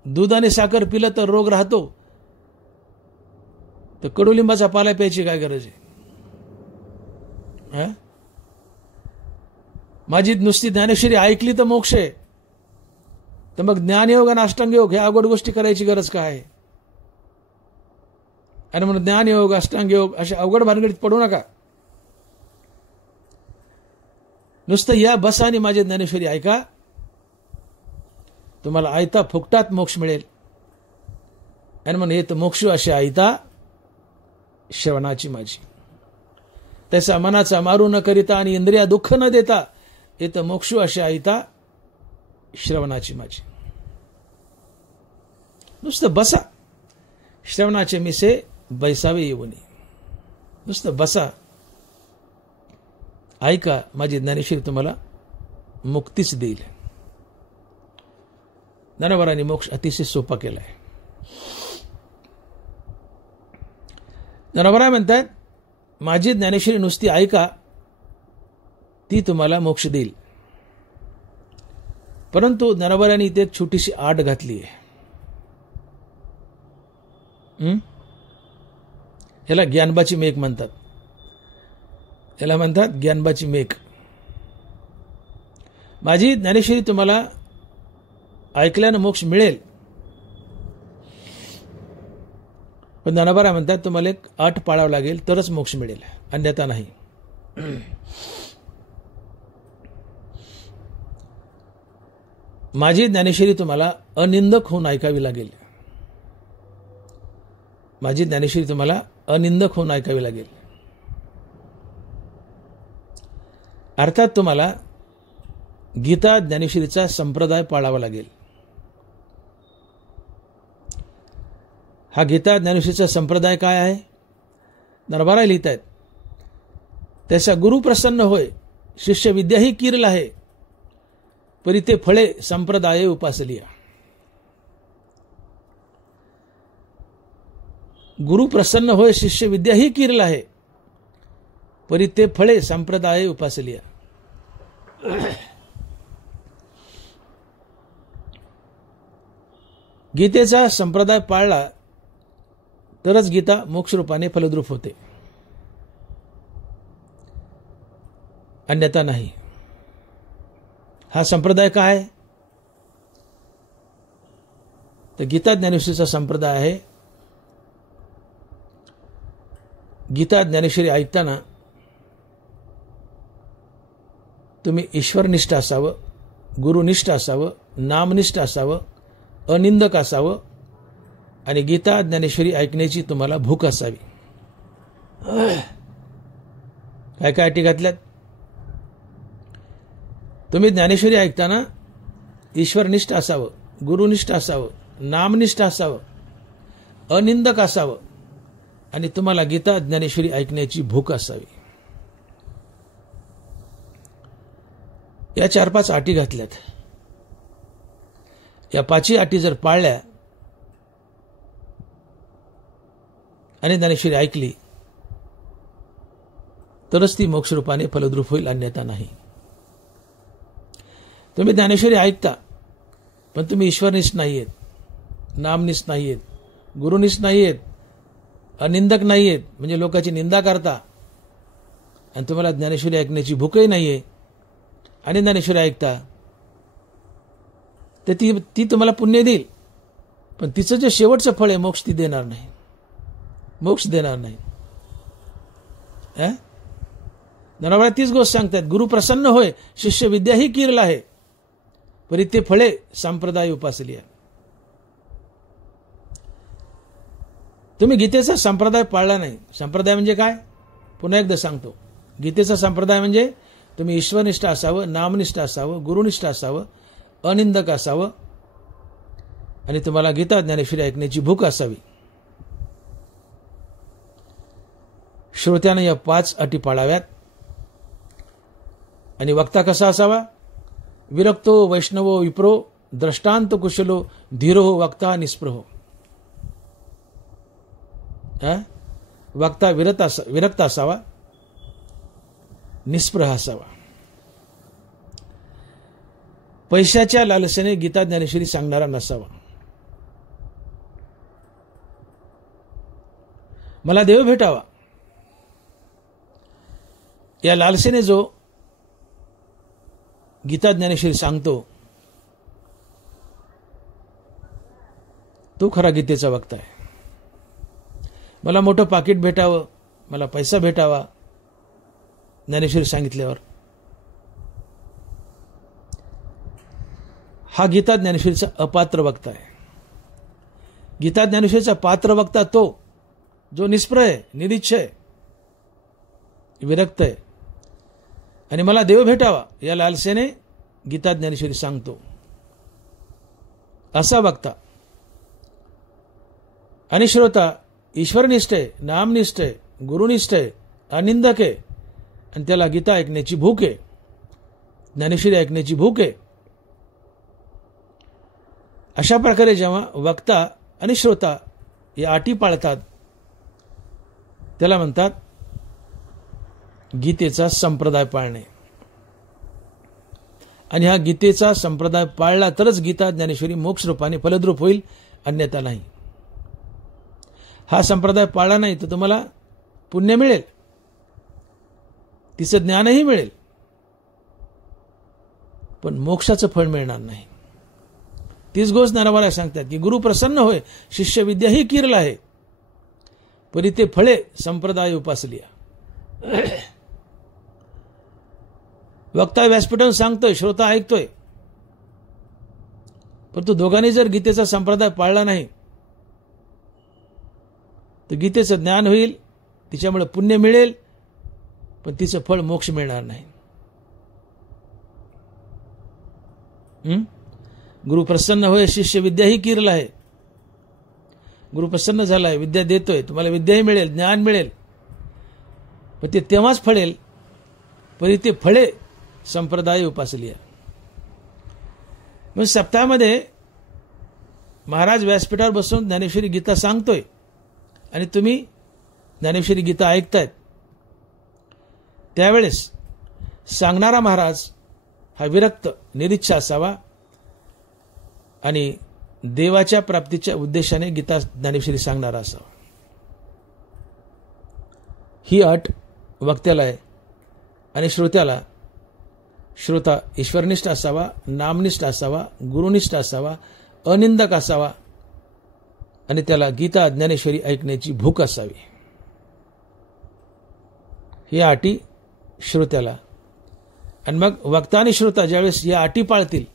दूध आणि साखर पिलं तर रोग राहतो, तर कडुलिंबाचा पाला प्यायची काय गरज आहे? माझी नुसती ज्ञानेश्वरी ऐकली तर मोक्ष आहे, तर मग ज्ञानयोग आणि अष्टांगयोग ह्या अवघड गोष्टी करायची गरज काय आहे? आणि म्हणून ज्ञानयोग अष्टांगयोग अशा अवघड भानगडीत पडू नका. नुसतं या बसा आणि माझी ज्ञानेश्वरी ऐका, तुम्हाला आयता फुकटात मोक्ष मिळेल. आणि म्हणून येत मोक्ष असे आयता श्रवणाची माझी. त्याचा मनाचा मारू न करिता आणि इंद्रिया दुःख न देता येत मोक्ष असे आयता श्रवणाची माझी. नुसतं बसा, श्रवणाचे मिसे बैसावे येऊनी. नुसतं बसा, ऐका, माझी ज्ञानेश्वरी तुम्हाला मुक्तीच देईल. ज्ञानोबरांनी मोक्ष अतिशय सोपा केलाय. ज्ञानोबराय म्हणतात, माझी ज्ञानेश्वरी नुसती ऐका, ती तुम्हाला मोक्ष देईल. परंतु ज्ञानोबरांनी इथे एक छोटीशी आट घातली आहे. याला ज्ञानबाची मेघ म्हणतात. याला म्हणतात ज्ञानबाची मेघ. माझी ज्ञानेश्वरी तुम्हाला ऐकल्यानं मोक्ष मिळेल, पण ज्ञानोबा म्हणतात तुम्हाला एक अट पाळावं लागेल तरच मोक्ष मिळेल, अन्यथा नाही. माझी ज्ञानेश्वरी तुम्हाला अनिंदक होऊन ऐकावी लागेल. माझी ज्ञानेश्वरी तुम्हाला अनिंदक होऊन ऐकावी लागेल. अर्थात तुम्हाला गीता ज्ञानेश्वरीचा संप्रदाय पाळावा लागेल. हा गीता ज्ञानेश्वरीचा संप्रदाय काय आहे? नरबारा लिहित आहेत, त्याचा गुरु प्रसन्न होय, शिष्य विद्याही कीर्ल आहे, परी ते फळे संप्रदाय उपासलिया. गुरु प्रसन्न होय, शिष्य विद्याही कीर्ल आहे, परी ते फळे संप्रदाय उपासलिया. गीतेचा संप्रदाय पाळला तरच गीता मोक्षरूपाने फलद्रूप होते, अन्यथा नाही. हा संप्रदाय काय? तर गीता ज्ञानेश्वरीचा संप्रदाय आहे. गीता ज्ञानेश्वरी ऐकताना तुम्ही ईश्वरनिष्ठ असावं, गुरुनिष्ठ असावं, नामनिष्ठ असावं, अनिंदक असावं आणि गीता ज्ञानेश्वरी ऐकण्याची तुम्हाला भूक असावी. काय काय अटी घातल्यात? तुम्ही ज्ञानेश्वरी ऐकताना ईश्वरनिष्ठ असावं, गुरुनिष्ठ असावं, नामनिष्ठ असावं, अनिंदक असावं आणि तुम्हाला गीता ज्ञानेश्वरी ऐकण्याची भूक असावी. या 4-5 अटी घातल्यात. या 5 अटी जर पाळल्या आणि ज्ञानेश्वरी ऐकली तरच ती मोक्षरूपाने फलद्रूप होईल, अन्यथा नाही. तुम्ही ज्ञानेश्वरी ऐकता पण तुम्ही ईश्वरनिष्ठ नाहीयेत, नामनिष्ठ नाहीयेत, गुरुनिष्ठ नाहीयेत, अनिंदक नाहीयेत, म्हणजे लोकांची निंदा करता आणि तुम्हाला ज्ञानेश्वरी ऐकण्याची भूकही नाहीये आणि ज्ञानेश्वरी ऐकता, तर ती तुम्हाला पुण्य देईल, पण तिचं जे शेवटचं फळ आहे मोक्ष ती देणार नाही, मोक्ष देणार नाही. ज्ञानोबा तीच गोष्ट सांगतात, गुरु प्रसन्न होय, शिष्य विद्याही कीर्ल आहे, परी ते फळे संप्रदाय उपासलिया. तुम्ही गीतेचा संप्रदाय पाळला नाही. संप्रदाय म्हणजे काय? पुन्हा एकदा सांगतो, गीतेचा संप्रदाय म्हणजे तुम्ही ईश्वरनिष्ठ असावं, नामनिष्ठ असावं, गुरुनिष्ठ असावं, अनिंदक असावं आणि तुम्हाला गीता ज्ञानेश्वरी ऐकण्याची भूक असावी. श्रोत्यानं या 5 अटी पाळाव्यात. आणि वक्ता कसा असावा? विरक्तो वैष्णवो विप्रो द्रष्टांत कुशलो धीरो वक्ता निस्पृहो. वक्ता विरक्त असावा, निस्पृह असावा. पैशाच्या लालसेने गीता ज्ञानेश्वरी सांगणारा नसावा. मला देव भेटावा या लालसेने जो गीता ज्ञानेश्वरी सांगतो तो खरा गीतेचा वक्ता आहे. मला मोठं पाकिट भेटावं, मला पैसा भेटावा ज्ञानेश्वरी सांगितल्यावर, हा गीता ज्ञानेश्वरीचा अपात्र वक्ता आहे. गीता ज्ञानेश्वरीचा पात्र वक्ता तो जो निष्प्रह आहे, निरीच्छ आहे, विरक्त आहे आणि मला देव भेटावा या लालसेने गीता ज्ञानेश्वरी सांगतो असा वक्ता. आणि श्रोता ईश्वरनिष्ठ आहे, नामनिष्ठ आहे, गुरुनिष्ठ आहे, अनिंदक आहे आणि त्याला गीता ऐकण्याची भूक आहे, ज्ञानेश्वरी ऐकण्याची भूक आहे. अशा प्रकारे जेव्हा वक्ता आणि श्रोता या अटी पाळतात त्याला म्हणतात गीतेचा संप्रदाय पाळणे. आणि हा गीतेचा संप्रदाय पाळला तरच गीता ज्ञानेश्वरी मोक्ष रूपाने फलद्रूप होईल, अन्यथा नाही. हा संप्रदाय पाळला नाही तर तुम्हाला पुण्य मिळेल, तिचं ज्ञानही मिळेल, पण मोक्षाचं फळ मिळणार नाही. तीच गोष्ट ज्ञानवाला सांगतात की गुरु प्रसन्न होय, शिष्य विद्या ही किरल आहे, परी ते फळे संप्रदाय उपासलिया. वक्ता व्यासपीठावर सांगतोय, श्रोता ऐकतोय, परंतु दोघांनी जर गीतेचा संप्रदाय पाळला नाही तर गीतेचं ज्ञान होईल, तिच्यामुळे पुण्य मिळेल, पण तिचं फळ मोक्ष मिळणार नाही. गुरु प्रसन्न होय, शिष्य विद्या ही किरल आहे. गुरु प्रसन्न झालाय, विद्या देतोय, तुम्हाला विद्याही मिळेल, ज्ञान मिळेल, पण ते तेव्हाच फळेल परी ते फळे संप्रदाय उपासलिया. मग सप्ताहामध्ये महाराज व्यासपीठावर बसून ज्ञानेश्वरी गीता सांगतोय आणि तुम्ही ज्ञानेश्वरी गीता ऐकतायत, त्यावेळेस सांगणारा महाराज हा विरक्त निरीच्छ असावा आणि देवाच्या प्राप्तीच्या उद्देशाने गीता ज्ञानेश्वरी सांगणारा असावा. ही अट वक्त्याला आहे. आणि श्रोत्याला, श्रोता ईश्वरनिष्ठ असावा, नामनिष्ठ असावा, गुरुनिष्ठ असावा, अनिंदक असावा आणि त्याला गीता ज्ञानेश्वरी ऐकण्याची भूक असावी. ही अटी श्रोत्याला. आणि मग वक्ता आणि श्रोता ज्यावेळेस या अटी पाळतील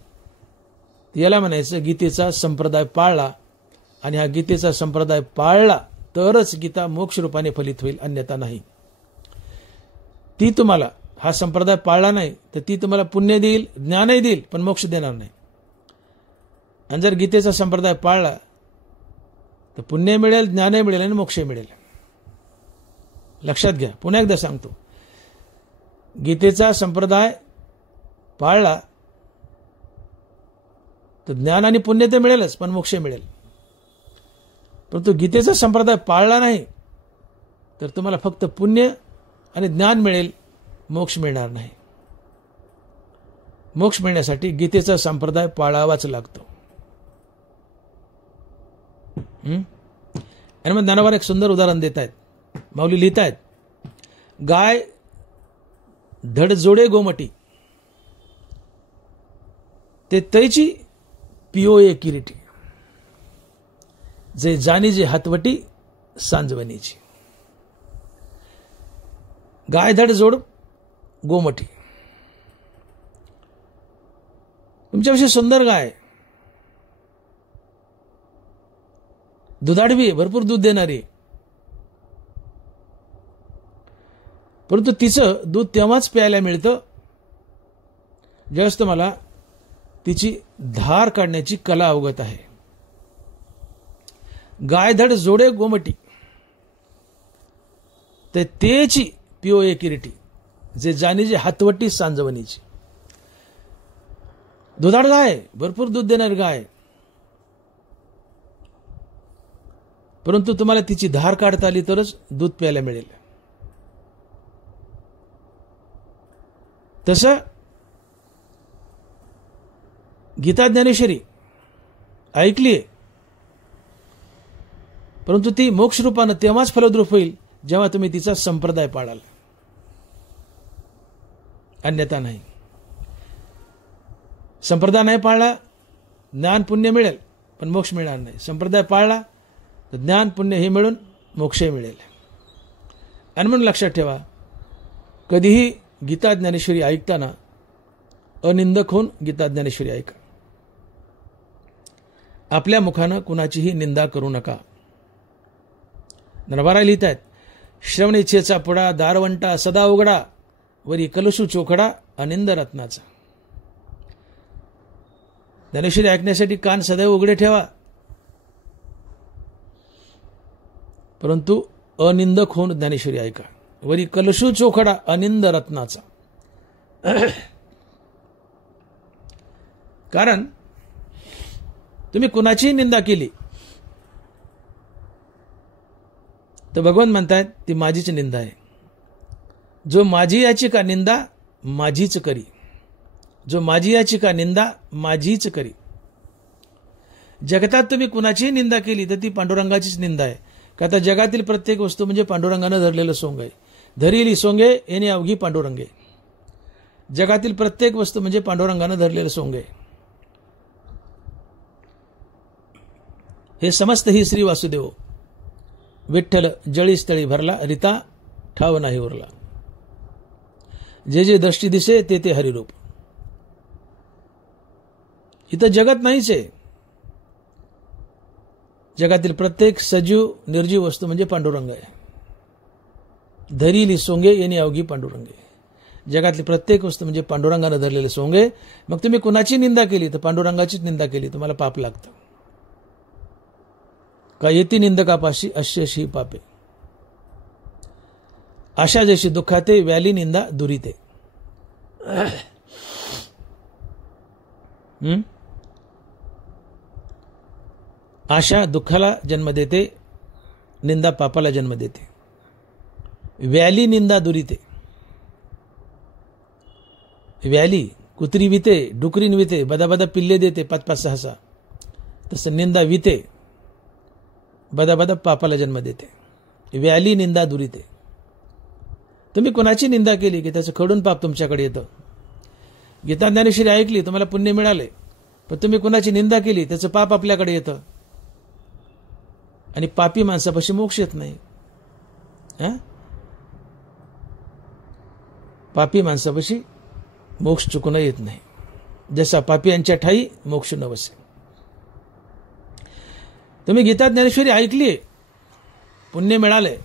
याला म्हणायचं गीतेचा संप्रदाय पाळला. आणि हा गीतेचा संप्रदाय पाळला तरच गीता मोक्ष रूपाने फलित होईल, अन्यथा नाही. ती तुम्हाला, हा संप्रदाय पाळला नाही तर ती तुम्हाला पुण्य देईल, ज्ञानही देईल, पण मोक्ष देणार नाही. आणि जर गीतेचा संप्रदाय पाळला तर पुण्य मिळेल, ज्ञानही मिळेल आणि मोक्षही मिळेल. लक्षात घ्या, पुन्हा एकदा सांगतो, गीतेचा संप्रदाय पाळला तर ज्ञान आणि पुण्य तर मिळेलच, पण मोक्ष मिळेल. परंतु गीतेचा संप्रदाय पाळला नाही तर तुम्हाला फक्त पुण्य आणि ज्ञान मिळेल, मोक्ष मिळणार नाही. मोक्ष मिळण्यासाठी गीतेचा संप्रदाय पाळावाच लागतो. आणि मग ज्ञानवार एक सुंदर उदाहरण देत आहेत, माऊली लिहित आहेत, गाय धड जोडे गोमटी ते तैची पिओ ये किरीटी, जे जाणी जे हातवटी सांजवणीची. गाय धड जोड गोमटी, तुमच्याविषयी सुंदर गाय, दुधाडवी, भरपूर दूध देणारी, परंतु तिचं दूध तेव्हाच प्यायला मिळतं ज्यावेळेस तुम्हाला तिची धार काढण्याची कला अवगत आहे. गाय धड जोडे गोमटी तर तेची पिओए किरीटी जे जाणीची हातवटी सांजवणीची. दुधाळ गाय, भरपूर दूध देणारी गाय, परंतु तुम्हाला तिची धार काढता आली तरच दूध प्यायला मिळेल. तसं गीता ज्ञानेश्वरी ऐकलीये, परंतु ती मोक्ष रूपानं तेव्हाच फलद्रूप होईल जेव्हा तुम्ही तिचा संप्रदाय पाळाल, अन्यथा नाही. संप्रदाय नाही पाळला ज्ञान पुण्य मिळेल पण मोक्ष मिळणार नाही. संप्रदाय पाळला तर ज्ञान पुण्य हे मिळून मोक्षही मिळेल. आणि म्हणून लक्षात ठेवा, कधीही गीता ज्ञानेश्वरी ऐकताना अनिंदक होऊन गीता ज्ञानेश्वरी ऐका. आपल्या मुखानं कुणाचीही निंदा करू नका. नरवारा लिहित आहेत, श्रवण इच्छेचा पुडा दारवंटा सदा उघडा, वरी कलशू चोखडा अनिंद रत्नाचा. ज्ञानेश्वरी ऐकण्यासाठी कान सदैव उघडे ठेवा, परंतु अनिंदक होऊन ज्ञानेश्वरी ऐका. वरी कलशू चोखडा अनिंद रत्नाचा. कारण तुम्ही कुणाचीही निंदा केली तर भगवान म्हणतायत ती माझीच निंदा आहे. जो माझी याची का निंदा माझीच करी. जो माझी याची का निंदा माझीच करी. जगतात तुम्ही कुणाचीही निंदा केली तर ती पांडुरंगाचीच निंदा आहे. का आता जगातील प्रत्येक वस्तू म्हणजे पांडुरंगानं धरलेलं सोंग आहे. धरिली सोंगे येणे अवघी पांडुरंगे. जगातील प्रत्येक वस्तू म्हणजे पांडुरंगानं धरलेलं सोंग आहे. हे समस्त ही श्री वासुदेव विठ्ठल जळी स्थळी भरला, रिता ठाव नाही उरला. जे जे दृष्टी दिसे ते ते हरिरूप. इथं जगत नाहीच आहे. जगातील प्रत्येक सजीव निर्जीव वस्तू म्हणजे पांडुरंग आहे. धरिली सोंगे येणे अवघी पांडुरंगे. जगातली प्रत्येक वस्तू म्हणजे पांडुरंगानं धरलेले सोंगे. मग तुम्ही कुणाची निंदा केली तर पांडुरंगाचीच निंदा केली, तुम्हाला पाप लागतं. का येती निंदकापाशी अश्यशी पापे. आशा जशी दुःखाते व्याली निंदा दुरीते. आशा दुःखाला जन्म देते, निंदा पापाला जन्म देते. व्याली निंदा दुरीते. व्याली कुत्री विते, डुकरीन विते, बदा पिल्ले देते 5-5, 6-6. तसं निंदा विते, बदा पापाला जन्म देते. व्याली निंदा दुरीते. तुम्ही कोणाची निंदा केली की त्याचं खडून पाप तुमच्याकडे येतं. गीता ज्ञानेश्वरी ऐकली तुम्हाला पुण्य मिळाले, पण तुम्ही कुणाची निंदा केली त्याचं पाप आपल्याकडे येतं. आणि पापी माणसापाशी मोक्ष येत नाही. पापी माणसापाशी मोक्ष चुकून येत नाही. जसा पापी यांच्या ठाई मोक्ष न वसे. तुम्ही गीता ज्ञानेश्वरी ऐकली, पुण्य मिळाले,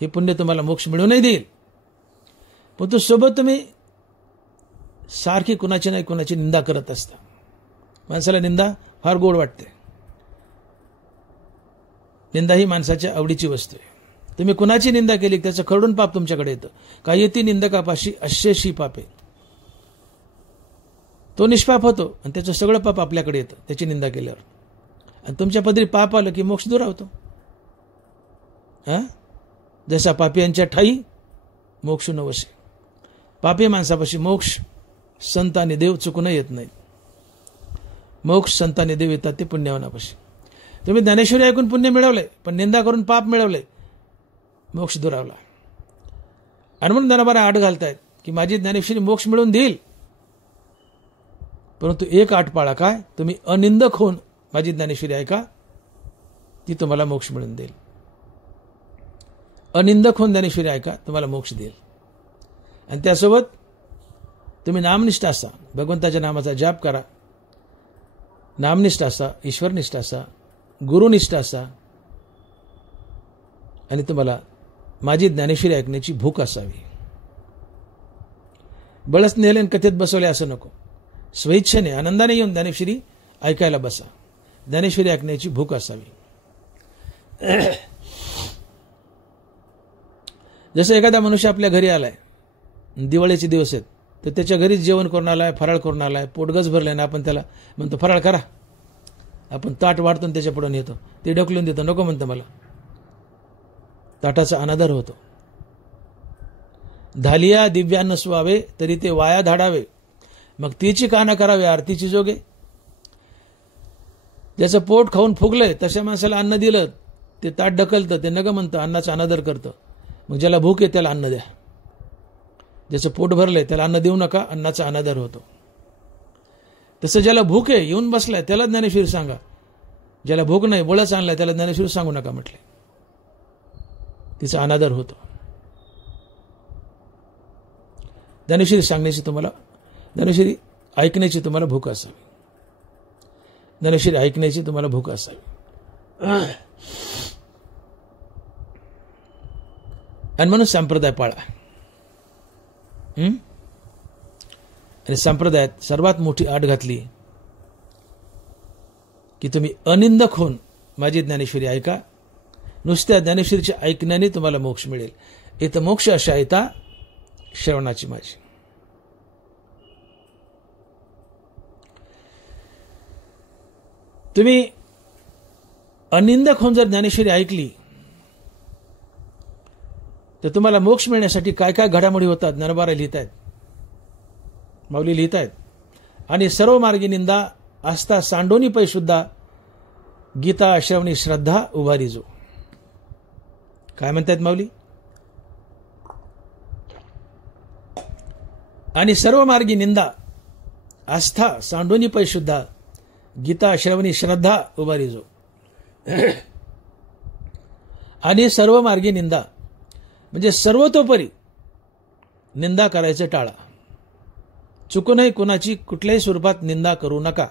हे पुण्य तुम्हाला मोक्ष मिळूनही देईल. पण तो सोबत तुम्ही सारखी कुणाची नाही कुणाची निंदा करत असता. माणसाला निंदा फार गोड वाटते. निंदा ही माणसाच्या आवडीची वस्तू आहे. तुम्ही कुणाची निंदा केली त्याचं खरडून पाप तुमच्याकडे येतं. का येती निंदकापाशी अश्यशी पापे. तो निष्पाप होतो आणि त्याचं सगळं पाप आपल्याकडे येतं त्याची निंदा केल्यावर. आणि तुमच्या पदरी पाप आलं की मोक्ष दुरावतो. जसा पापियांच्या ठाई मोक्ष न वसे. पापी माणसापाशी मोक्ष संत आणि देव चुकून येत नाही. मोक्ष संत आणि देव येतात ते पुण्यवानापाशी. तुम्ही ज्ञानेश्वरी ऐकून पुण्य मिळवले, पण निंदा करून पाप मिळवले, मोक्ष दुरावला. आणि म्हणून दरबारा आठ घालतायत की माझी ज्ञानेश्वरी मोक्ष मिळवून देईल, परंतु एक आठ पाळा. काय? तुम्ही अनिंदक होऊन माझी ज्ञानेश्वरी ऐका, ती तुम्हाला मोक्ष मिळवून देईल. अनिंदक होऊन ज्ञानेश्वरी ऐका, तुम्हाला मोक्ष देईल. आणि त्यासोबत तुम्ही नामनिष्ठ असा, भगवंताच्या नामाचा जाप करा, नामनिष्ठ असा, ईश्वरनिष्ठ असा, गुरुनिष्ठ असा, आणि तुम्हाला माझी ज्ञानेश्वरी ऐकण्याची भूक असावी. बळच नेले कथेत बसवले असं नको. स्वेच्छेने आनंदाने येऊन ज्ञानेश्वरी ऐकायला बसा. ज्ञानेश्वरी ऐकण्याची भूक असावी. जसं एखादा मनुष्य आपल्या घरी आलाय, दिवाळीचे दिवस आहेत, तर त्याच्या घरीच जेवण करून आलाय, फराळ करून आलाय, पोटगच भरलाय ना, आपण त्याला म्हणतो फराळ करा, आपण ताट वाढतो आणि त्याच्या पुढे येतो, ते ढकलून देतो, नको म्हणतं मला. ताटाचा अनादर होतो. धालिया दिव्यान्न स्वावे तरी ते वाया धाडावे, मग तिची काना करावे आरतीची जोगे. ज्याचं पोट खाऊन फुगलंय तशा माणसाला अन्न दिलं, ते ताट ढकलतं, ते नग म्हणतं, अन्नाचा अनादर करतं. मग ज्याला भूक आहे त्याला अन्न द्या. ज्याचं पोट भरलंय त्याला अन्न देऊ नका, अन्नाचा अनादर होतो. तसं ज्याला भूक आहे, येऊन बसलाय, त्याला ज्ञानेश्वरी सांगा. ज्याला भूक नाही, बळच आणलाय, त्याला ज्ञानेश्वरी सांगू नका म्हटले. तिचा अनादर होतो. ज्ञानेश्वरी सांगण्याची तुम्हाला, ज्ञानेश्वरी ऐकण्याची तुम्हाला भूक असावी. ज्ञानेश्वरी ऐकण्याची तुम्हाला भूक असावी. आणि म्हणून संप्रदाय पाळा. आणि संप्रदायात सर्वात मोठी आट घातली की तुम्ही अनिंदक होऊन माझी ज्ञानेश्वरी ऐका. नुसत्या ज्ञानेश्वरीच्या ऐकण्याने तुम्हाला मोक्ष मिळेल. इथं मोक्ष अशा येता श्रवणाची माझी. तुम्ही अनिंदक होऊन जर ज्ञानेश्वरी ऐकली तर तुम्हाला मोक्ष मिळण्यासाठी काय काय घडामोडी होतात ज्ञानोबा लिहित आहेत, माऊली लिहित आहेत. आणि सर्व मार्गी निंदा आस्था सांडोनी पै सुद्धा गीता श्रवणी श्रद्धा उभारी जो. काय म्हणतात माऊली? आणि सर्व मार्गी निंदा आस्था सांडोनी पै सुद्धा गीता श्रवणी श्रद्धा उभारी जो. आणि सर्व मार्गी निंदा म्हणजे सर्वतोपरी निंदा करायचं टाळा. चुकूनही कुणाची कुठल्याही स्वरूपात निंदा करू नका.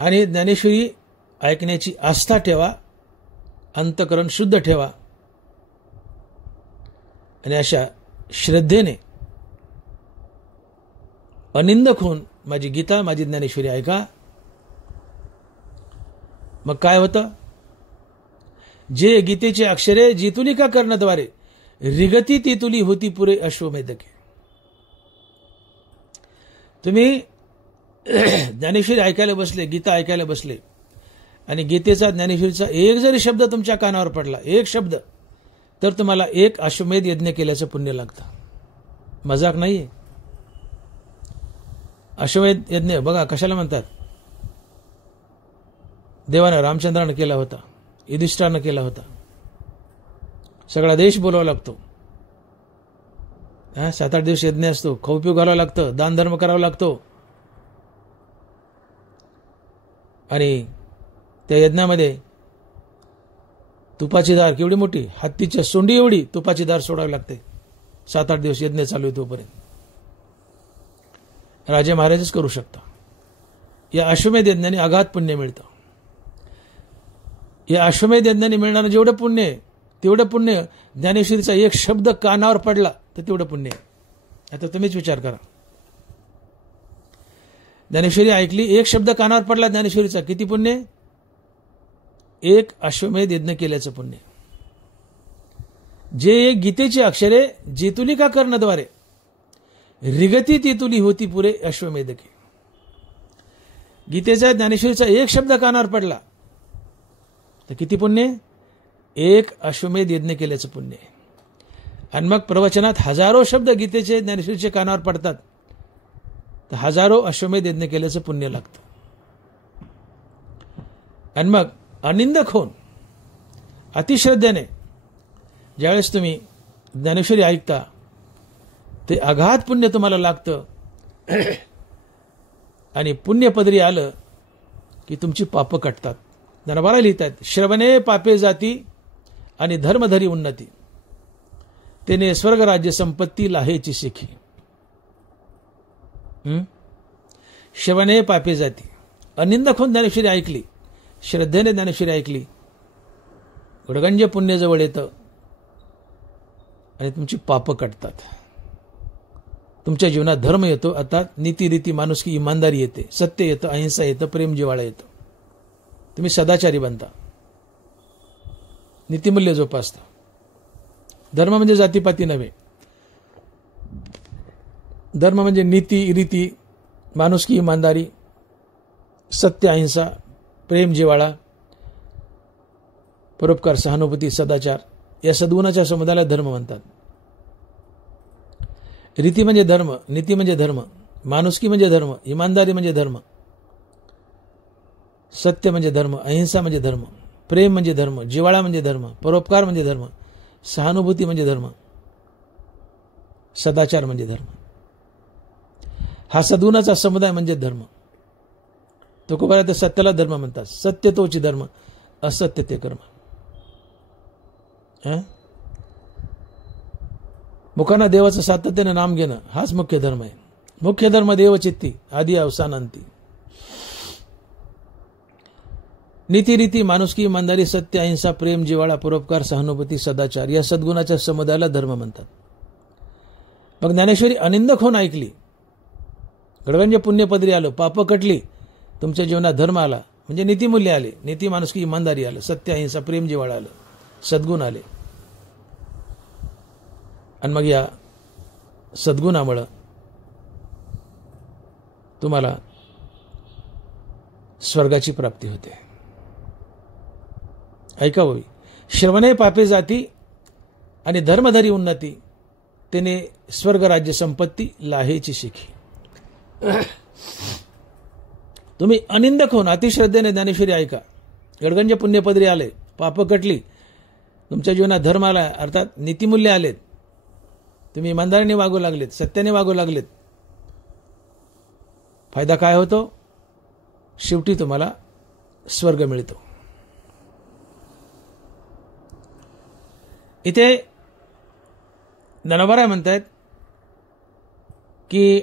आणि ज्ञानेश्वरी ऐकण्याची आस्था ठेवा, अंतःकरण शुद्ध ठेवा. आणि अशा श्रद्धेने अनिंदक होऊन माझी गीता माझी ज्ञानेश्वरी ऐका. मग काय होतं? जे गीतेचे अक्षरे जितुलिका कर्णद्वारे रिगती तितुली होती पुरे अश्वमेधके. तुम्ही ज्ञानेश्वरी ऐकायला बसले, गीता ऐकायला बसले आणि गीतेचा ज्ञानेश्वरीचा एक जरी शब्द तुमच्या कानावर पडला, एक शब्द, तर तुम्हाला एक अश्वमेध यज्ञ केल्याचं पुण्य लागतं. मजाक नाहीये. अश्वमेध यज्ञ बघा कशाला म्हणतात. देवानं रामचंद्रानं केला होता, युधिष्ठिरानं केला होता. सगळा देश बोलावा लागतो. 7-8 दिवस यज्ञ असतो, खाऊ पिऊ घालावं लागतं, दान धर्म करावा लागतो. आणि त्या यज्ञामध्ये तुपाची धार केवढी मोठी, हत्तीच्या सोंडी एवढी तुपाची धार सोडावी लागते. 7-8 दिवस यज्ञ चालू आहे तोपर्यंत. राजे महाराजच करू शकता. या अश्वमेध यज्ञाने अगाध पुण्य मिळतं. या अश्वमेध यज्ञाने मिळणारं जेवढं पुण्य आहे तेवढं पुण्य ज्ञानेश्वरीचा एक शब्द कानावर पडला तर तेवढं पुण्य आहे. आता तुम्हीच विचार करा. ज्ञानेश्वरी ऐकली, एक शब्द कानावर पडला ज्ञानेश्वरीचा, किती पुण्य? एक अश्वमेध यज्ञ केल्याचं पुण्य. जे गीतेची अक्षरे जितुलिका कर्णद्वारे रिगती तितुली होती पुरे अश्वमेधके. गीतेचा ज्ञानेश्वरीचा एक शब्द कानावर पडला तर किती पुण्य? एक अश्वमेध यज्ञ केल्याचं पुण्य. आणि मग प्रवचनात हजारो शब्द गीतेचे ज्ञानेश्वरीचे कानावर पडतात तर हजारो अश्वमेध यज्ञ केल्याचं पुण्य लागतं. आणि मग अनिंदक होऊन अतिश्रद्धेने ज्यावेळेस तुम्ही ज्ञानेश्वरी ऐकता ते अगाध पुण्य तुम्हाला लागतं. आणि पुण्य पदरी आलं की तुमची पापं कटतात. ज्ञानोबा लिहितात, श्रवणे पापे जाती आणि धर्मधरी उन्नती, तेने स्वर्ग राज्य संपत्ती लाहेची शिखी. श्रवणे पापे जाती. अनिंदक होऊन ज्ञानेश्वरी ऐकली, श्रद्धेने ज्ञानेश्वरी ऐकली, गडगंज पुण्य जवळ येतं आणि तुमची पापं कटतात. तुमच्या जीवनात धर्म येतो, अर्थात नीती रीती माणुसकी इमानदारी येते, सत्य येतं, अहिंसा येतं, प्रेम जिव्हाळा येतं. तुम्ही सदाचारी बनता, नीतिमूल्य जोपासता. धर्म म्हणजे जातीपाती नव्हे. धर्म म्हणजे नीती, रीती, माणुसकी, इमानदारी, सत्य, अहिंसा, प्रेम, जिव्हाळा, परोपकार, सहानुभूती, सदाचार या सद्गुणाच्या समुदायाला धर्म म्हणतात. रीती म्हणजे धर्म, नीती म्हणजे धर्म, माणुसकी म्हणजे धर्म, इमानदारी म्हणजे धर्म, सत्य म्हणजे धर्म, अहिंसा म्हणजे धर्म, प्रेम म्हणजे धर्म, जिव्हाळा म्हणजे धर्म, परोपकार म्हणजे धर्म, सहानुभूती म्हणजे धर्म, सदाचार म्हणजे धर्म. हा सद्गुणाचा समुदाय म्हणजे धर्म. तुकोबारा सत्याला धर्म म्हणतात. सत्य तोची धर्म, असत्य ते कर्म. मुखांना देवाचं सातत्याने नाम घेणं हाच मुख्य धर्म आहे. मुख्य धर्म देवचित्ती, आदी अवसान अंती. नीती, रीती, माणुसकी, इमानदारी, सत्य, अहिंसा, प्रेम, जिव्हाळा, परोपकार, सहानुभूती, सदाचार या सद्गुणाच्या समुदायाला धर्म म्हणतात. मग ज्ञानेश्वरी अनिंदक होऊन ऐकली. गडगंज पुण्यपदरी आलो, पाप कटली, तुमच्या जीवनात धर्म आला म्हणजे नीतिमूल्य आले, नीती, माणुसकी, इमानदारी आलं, सत्य, अहिंसा, प्रेम, जिव्हाळा आलं, सद्गुण आले. आणि मग या सद्गुणामुळं तुम्हाला स्वर्गाची प्राप्ती होते. ऐकावी. श्रवणे पापे जाती आणि धर्मधरी उन्नती, तेने स्वर्ग राज्य संपत्ती लाहेची शिखी. तुम्ही अनिंदक होऊन अतिश्रद्धेने ज्ञानेश्वरी ऐका. गडगंज पुण्यपदरी आले, पाप कटली, तुमच्या जीवनात धर्म आला, अर्थात नीतिमूल्य आलेत, तुम्ही इमानदारीने वागू लागलेत, सत्याने वागू लागलेत. फायदा काय होतो? शेवटी तुम्हाला स्वर्ग मिळतो. इथे ज्ञानोबा म्हणतायत की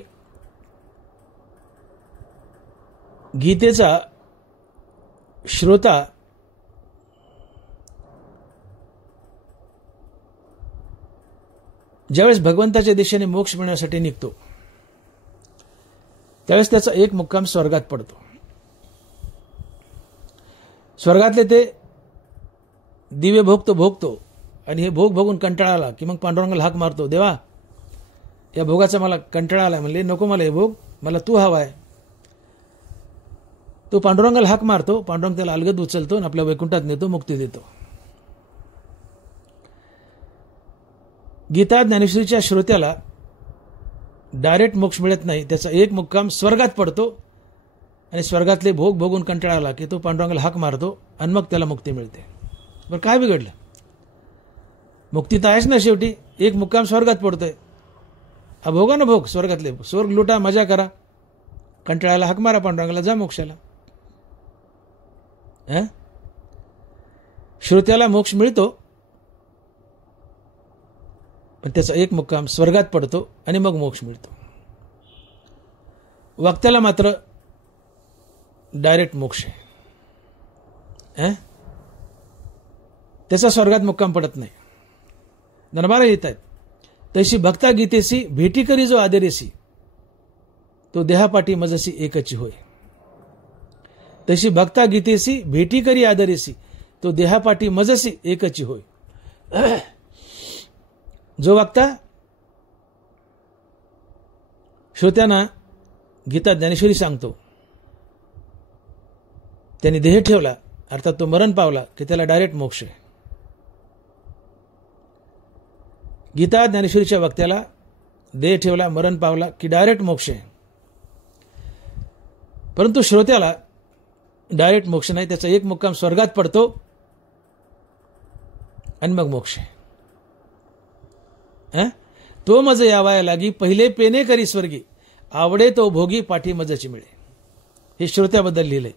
गीतेचा श्रोता ज्यावेळेस भगवंताच्या दिशेने मोक्ष मिळण्यासाठी निघतो त्यावेळेस त्याचा एक मुक्काम स्वर्गात पडतो. स्वर्गातले ते दिवे भोगतो आणि हे भोग भोगून कंटाळा आला की मग पांडुरंगाला हाक मारतो, देवा या भोगाचा मला कंटाळा आला, म्हणले नको मला हे भोग, मला तू हवाय. तो पांडुरंगाला हाक मारतो, पांडुरंग त्याला अलगद उचलतो आणि आपल्या वैकुंठात नेतो, मुक्ती देतो. गीता ज्ञानेश्वरीच्या श्रोत्याला डायरेक्ट मोक्ष मिळत नाही, त्याचा एक मुक्काम स्वर्गात पडतो आणि स्वर्गातले भोग भोगून कंटाळा आला की तो पांडुरंगाला हाक मारतो आणि मग त्याला मुक्ती मिळते. बरं काय बिघडलं? मुक्ती तर आहेच ना शेवटी. एक मुक्काम स्वर्गात पडतोय, भोगा ना भोग स्वर्गातले, स्वर्ग लुटा, मजा करा, कंटाळाला हाक मारा पांडुरंगाला, जा मोक्षाला. श्रोत्याला मोक्ष मिळतो पण त्याचा एक मुक्काम स्वर्गात पडतो आणि मग मोक्ष मिळतो. वक्त्याला मात्र डायरेक्ट मोक्ष आहे, त्याचा स्वर्गात मुक्काम पडत नाही. नरबारा येत आहेत, तशी भक्ता गीतेसी भेटी करी जो आदरेसी, तो देहापाठी मजसी एकची होय. तशी भक्ता गीतेसी भेटी करी आदरेसी, तो देहापाठी मजसी एकची होय. जो वक्ता श्रोत्यांना गीता ज्ञानेश्वरी सांगतो, त्यांनी देह ठेवला अर्थात तो मरण पावला की त्याला डायरेक्ट मोक्ष आहे. गीता ज्ञानेश्वरीच्या वक्त्याला देह ठेवला, मरण पावला की डायरेक्ट मोक्ष आहे. परंतु श्रोत्याला डायरेक्ट मोक्ष नाही, त्याचा एक मुक्काम स्वर्गात पडतो आणि मग मोक्ष आहे. तो मज यावाया लागी पहिले पेने करी स्वर्गी, आवडे तो भोगी पाठी मजची मिळे. हे श्रोत्याबद्दल लिहिलंय.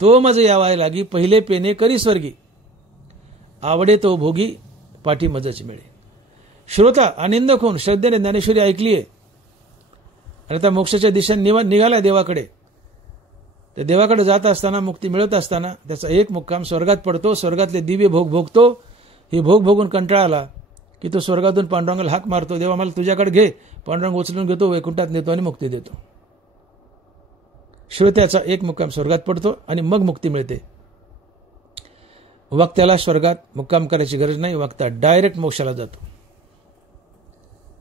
तो मज यावाया लागी पहिले पेने करी स्वर्गी, आवडे तो भोगी पाठी मजची मिळे. श्रोता आनंदक होऊन श्रद्धेने ज्ञानेश्वरी ऐकलीये आणि त्या मोक्षाच्या दिशेने निघाला देवाकडे. त्या देवाकडे जात असताना, मुक्ती मिळत असताना त्याचा एक मुक्काम स्वर्गात पडतो. स्वर्गातले दिव्य भोग भोगतो. हे भोग भोगून कंटाळा आला की तो स्वर्गातून पांडुरंगाला हाक मारतो, देवा मला तुझ्याकडे घे. पांडुरंग उचलून घेतो, वैकुंठात नेतो आणि मुक्ती देतो. श्रोत्याचा एक मुक्काम स्वर्गात पडतो आणि मग मुक्ती मिळते. वक्त्याला स्वर्गात मुक्काम करायची गरज नाही, वक्ता डायरेक्ट मोक्षाला जातो.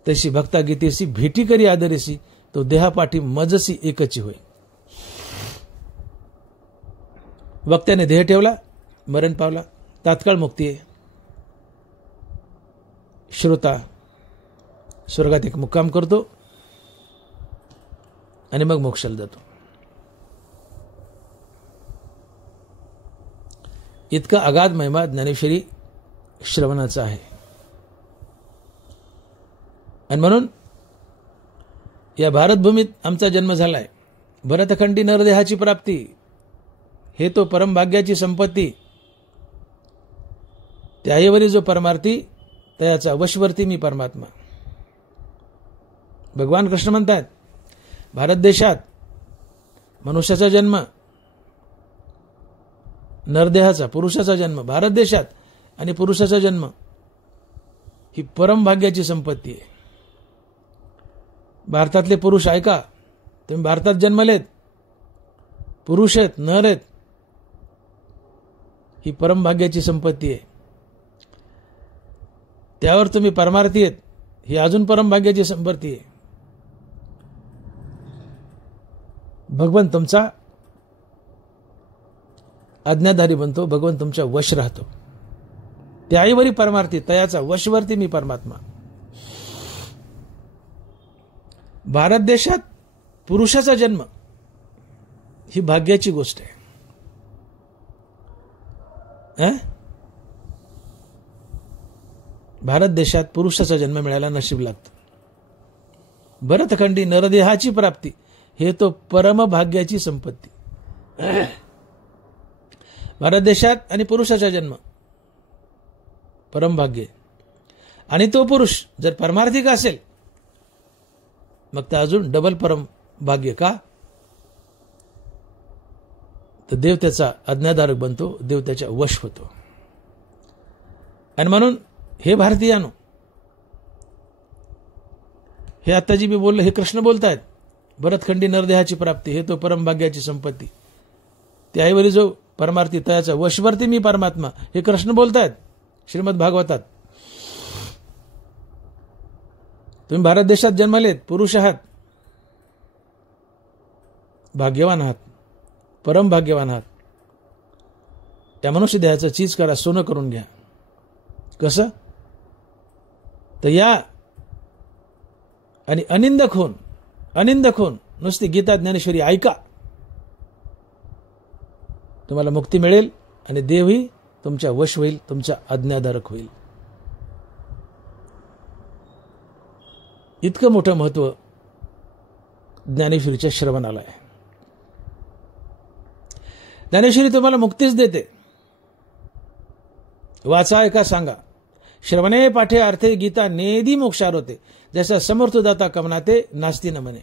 तशी भक्ता गीतेसी भेटी करी आदरेसी तो देहापाठी मजसी एकची होय. वक्त्याने देह ठेवला, मरण पावला, तात्काळ मुक्ती आहे. श्रोता स्वर्गात एक मुक्काम करतो आणि मग मोक्षाला जातो. इतका अगाध महिमा ज्ञानेश्वरी श्रवणाचा आहे. आणि म्हणून या भारतभूमीत आमचा जन्म झालाय. भरतखंडी नरदेहाची प्राप्ती हे तो परमभाग्याची संपत्ती. त्याऐवरी जो परमार्थी त्याचा वशवर्ती मी परमात्मा. भगवान कृष्ण म्हणतात भारत देशात मनुष्याचा जन्म, नरदेहाचा पुरुषाचा जन्म भारत देशात आणि पुरुषाचा जन्म ही परमभाग्याची संपत्ती आहे. भारतातले पुरुष ऐका, तुम्ही भारतात जन्मलेत, पुरुष आहेत, नर आहेत, ही परमभाग्याची संपत्ती आहे. त्यावर तुम्ही परमार्थी आहेत, ही अजून परमभाग्याची संपत्ती आहे. भगवान तुमचा आज्ञाधारी बनतो, भगवान तुमच्या वश राहतो. त्याईवरी परमार्थी तयाचा वशवर्ती मी परमात्मा. भारत देशात पुरुषाचा जन्म ही भाग्याची गोष्ट आहे. भारत देशात पुरुषाचा जन्म मिळायला नशीब लागतं. भरतखंडी नरदेहाची प्राप्ती हे तो परमभाग्याची संपत्ती. भारत देशात आणि पुरुषाचा जन्म परमभाग्य. आणि तो पुरुष जर परमार्थिक असेल मग ते अजून डबल परम भाग्य. का? तर देव त्याचा आज्ञाधारक बनतो, देव त्याच्या वश होतो. आणि म्हणून हे भारतीयानो, हे आता जी मी बोललो हे कृष्ण बोलतायत. भरतखंडी नरदेहाची प्राप्ती हे तो परमभाग्याची संपत्ती. त्याऐवरी जो परमार्थी तयाचा वशवर्ती मी परमात्मा हे कृष्ण बोलतायत श्रीमद भागवतात. तुम्ही भारत देशात जन्मलेत, पुरुष आहात, भाग्यवान आहात, परम भाग्यवान आहात. त्या मनुष्य देहाचं चीज करा, सोनं करून घ्या. कसं? तर या आणि अनिंदक होऊन नुसती गीता ज्ञानेश्वरी ऐका, तुम्हाला मुक्ती मिळेल आणि देवही तुमच्या वश होईल, तुमचा आज्ञाधारक होईल. इतकं मोठं महत्व ज्ञानेश्वरीच्या श्रवणाला आहे. ज्ञानेश्वरी तुम्हाला मुक्तीच देते. वाचा, ऐका, सांगा. श्रवणे पाठे अर्थे गीता नेदी मोक्षार होते, जैसा समर्थदाता कमनाते नास्ती न म्हणे.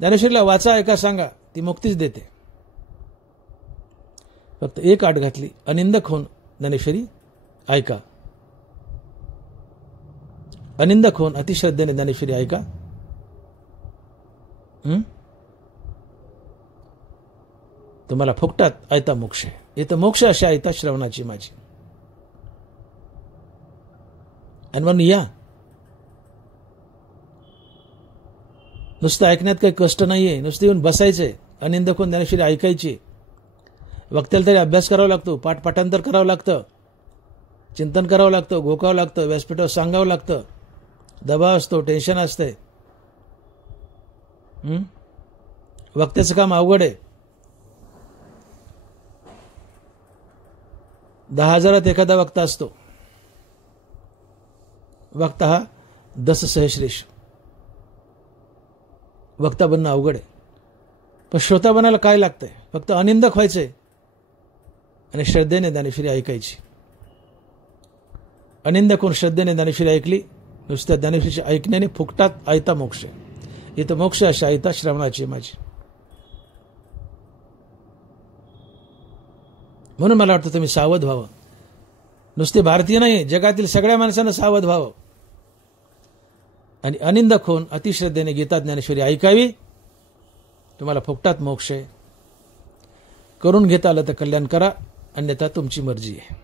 ज्ञानेश्वरीला वाचा, ऐका, सांगा, ती मुक्तीच देते. फक्त एक आट घातली, अनिंदक होऊन ज्ञानेश्वरी ऐका. अनिंदक होऊन अतिश्रद्धेने ज्ञानेश्वरी ऐका. तुम्हाला फुकटात ऐता मोक्ष आहे. इथं मोक्ष अशी ऐता श्रवणाची माझी. आणि म्हणून या, नुसतं ऐकण्यात काही कष्ट नाहीये. नुसतं येऊन बसायचंय, अनिंदक होऊन ज्ञानेश्वरी ऐकायची. वक्त्याला तरी अभ्यास करावा लागतो, पाठांतर करावं लागतं, चिंतन करावं लागतं, घोकावं लागतं, व्यासपीठावर सांगावं लागतं, दबाव असतो, टेन्शन असतंय. वक्त्याचं काम अवघड आहे. 10,000 एखादा वक्ता असतो. वक्ता हा 10 सहस्रेश. वक्ता बनणं अवघड आहे. पण श्रोता बनायला काय लागतंय? फक्त अनिंदक व्हायचंय आणि श्रद्धेने ज्ञानेश्वरी ऐकायची. अनिंदक होऊन श्रद्धेने ज्ञानेश्वरी ऐकली. नुसत्या ज्ञानेश्वरीच्या ऐकण्याने फुकटात ऐता मोक्ष. इथं मोक्ष अशा ऐता श्रवणाची माझी. म्हणून मला वाटतं तुम्ही सावध व्हावं. नुसते भारतीय नाही, जगातील सगळ्या माणसांना सावध व्हावं आणि अनिंदक होऊन अतिश्रद्धेने गीता ज्ञानेश्वरी ऐकावी. तुम्हाला फुकटात मोक्ष आहे. करून घेता आलं तर कल्याण करा, अन्यथा तुमची मर्जी आहे.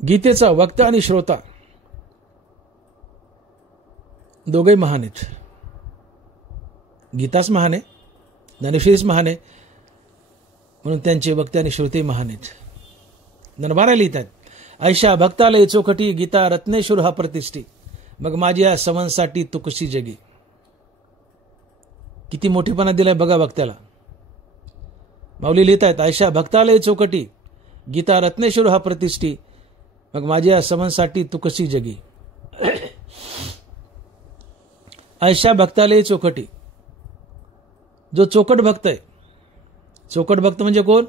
गीतेचा वक्ता आणि श्रोता दोघे महान आहेत. गीताच महान आहे, ज्ञानेश्वरीच महान आहे, म्हणून त्यांचे वक्ते आणि श्रोते महान आहेत. नरबारा लिहितात, ऐशा भक्तालय चौकटी गीता रत्नेश्वर हा प्रतिष्ठी, मग माझी या सवनसाठी तू कशी जगी. किती मोठेपणा दिलाय बघा वक्त्याला. माऊली लिहितात, ऐशा भक्तालय चौकटी गीता रत्नेश्वर हा प्रतिष्ठी, मग माझ्या या सवनसाठी तू कशी जगी. ऐशा भक्तालय चौकटी, जो चौकट भक्त आहे. चौकट भक्त म्हणजे कोण?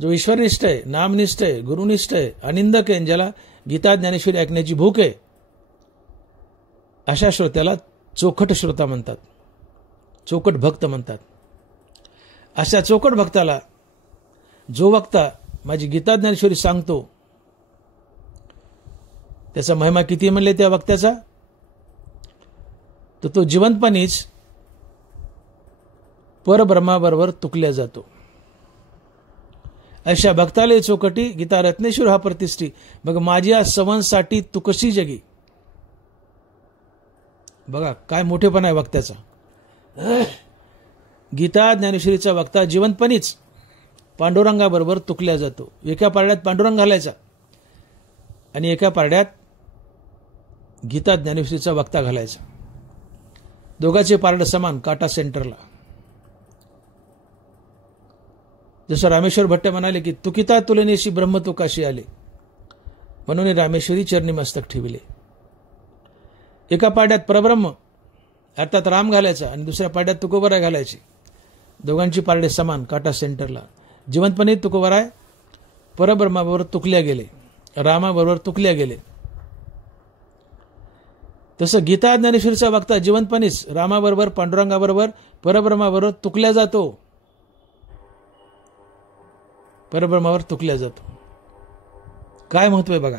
जो ईश्वरनिष्ठ आहे, नामनिष्ठ आहे, गुरुनिष्ठ आहे, अनिंदक आहे, ज्याला गीता ज्ञानेश्वरी ऐकण्याची भूक आहे, अशा श्रोत्याला चौकट श्रोता म्हणतात, चौकट भक्त म्हणतात. अशा चौकट भक्ताला जो वक्ता माझी गीता ज्ञानेश्वरी सांगतो, त्याचा महिमा किती म्हणले त्या वक्त्याचा, तर तो जिवंतपणीच परब्रह्माबरोबर तुकल्या जातो. अशा भक्तालय चौकटी गीता रत्नेश्वर हा प्रतिष्ठी, मग माझ्या सवनसाठी तू कशी जगी. बघा काय मोठेपणा आहे वक्त्याचा. गीता ज्ञानेश्वरीचा वक्ता जिवंतपणीच पांडुरंगाबरोबर तुकल्या जातो. एका पारड्यात पांडुरंग घालायचा आणि एका पारड्यात गीता ज्ञानेश्वरीचा वक्ता घालायचा. दोघांचे पारड समान, काटा सेंटरला. जसं रामेश्वर भट्ट म्हणाले की तुकिता तुलनेशी ब्रह्म तुकाशी आले, म्हणून रामेश्वरी चरणी मस्तक ठेविले. एका पाड्यात परब्रह्म अर्थात राम घालायचा आणि दुसऱ्या पाड्यात तुकोबराय घालायची. दोघांची पारडे समान, काटा सेंटरला. जिवंतपणे तुकोबराय परब्रह्माबरोबर तुकल्या गेले, रामाबरोबर तुकल्या गेले. तसं गीता ज्ञानेश्वरीचा वक्ता जिवंतपणीच रामाबरोबर, पांडुरंगाबरोबर, परब्रह्माबरोबर तुकल्या जातो, परब्रह्मावर तुकल्या जातो. काय महत्व आहे बघा.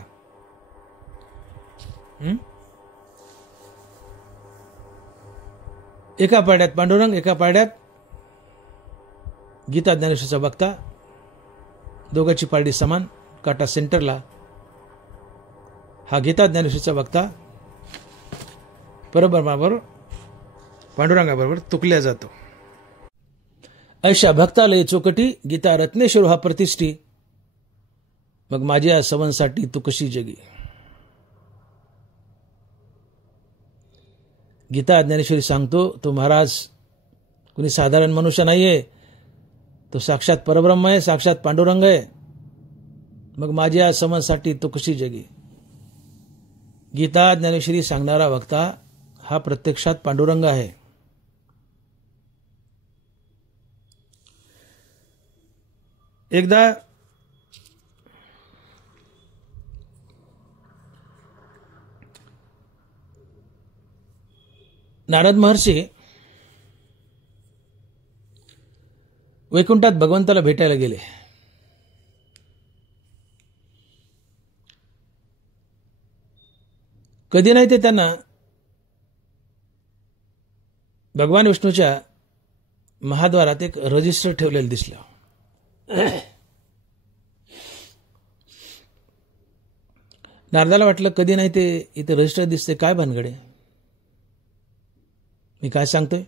एका पाड्यात पांडुरंग, एका पाड्यात गीता ज्ञानेश्वरीचा वक्ता, दोघांची पारडी समान, काटा सेंटरला. हा गीता ज्ञानेश्वरीचा वक्ता परब्रह्माबरोबर, पांडुरंगाबरोबर तुकल्या जातो. ऐशा भक्तालय चौकटी गीता रत्नेश्वर हा प्रतिष्ठी, मग माझ्या सवनसाठी तू कशी जगी. गीता ज्ञानेश्वरी सांगतो तो महाराज कुणी साधारण मनुष्य नाहीये, तो साक्षात परब्रह्म आहे, साक्षात पांडुरंग आहे, मग माझ्या सवनसाठी तू कशी जगी. गीता ज्ञानेश्वरी सांगणारा वक्ता हा प्रत्यक्षात पांडुरंग आहे. एकदा नारद महर्षी वैकुंठात भगवंताला भेटायला गेले. कधी नाही ते त्यांना भगवान विष्णूच्या महाद्वारात एक रजिस्टर ठेवलेलं दिसलं. नारदाला वाटलं कधी नाही ते इथे रजिस्टर दिसते, काय भानगडे, मी काय सांगतोय.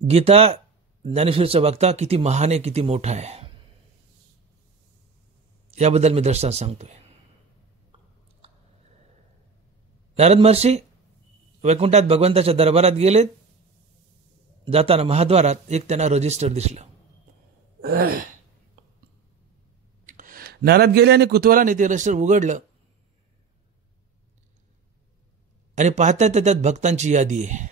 गीता ज्ञानेश्वरीचा वक्ता किती महान आहे, किती मोठा आहे, याबद्दल मी दृष्टांत सांगतोय. नारद महर्षी वैकुंठात भगवंताच्या दरबारात गेले. जाताना महाद्वारात एक त्यांना रजिस्टर दिसलं. नारद गेले आणि कुतूहलाने ते रजिस्टर उघडलं आणि पाहतात तर त्यात भक्तांची यादी आहे.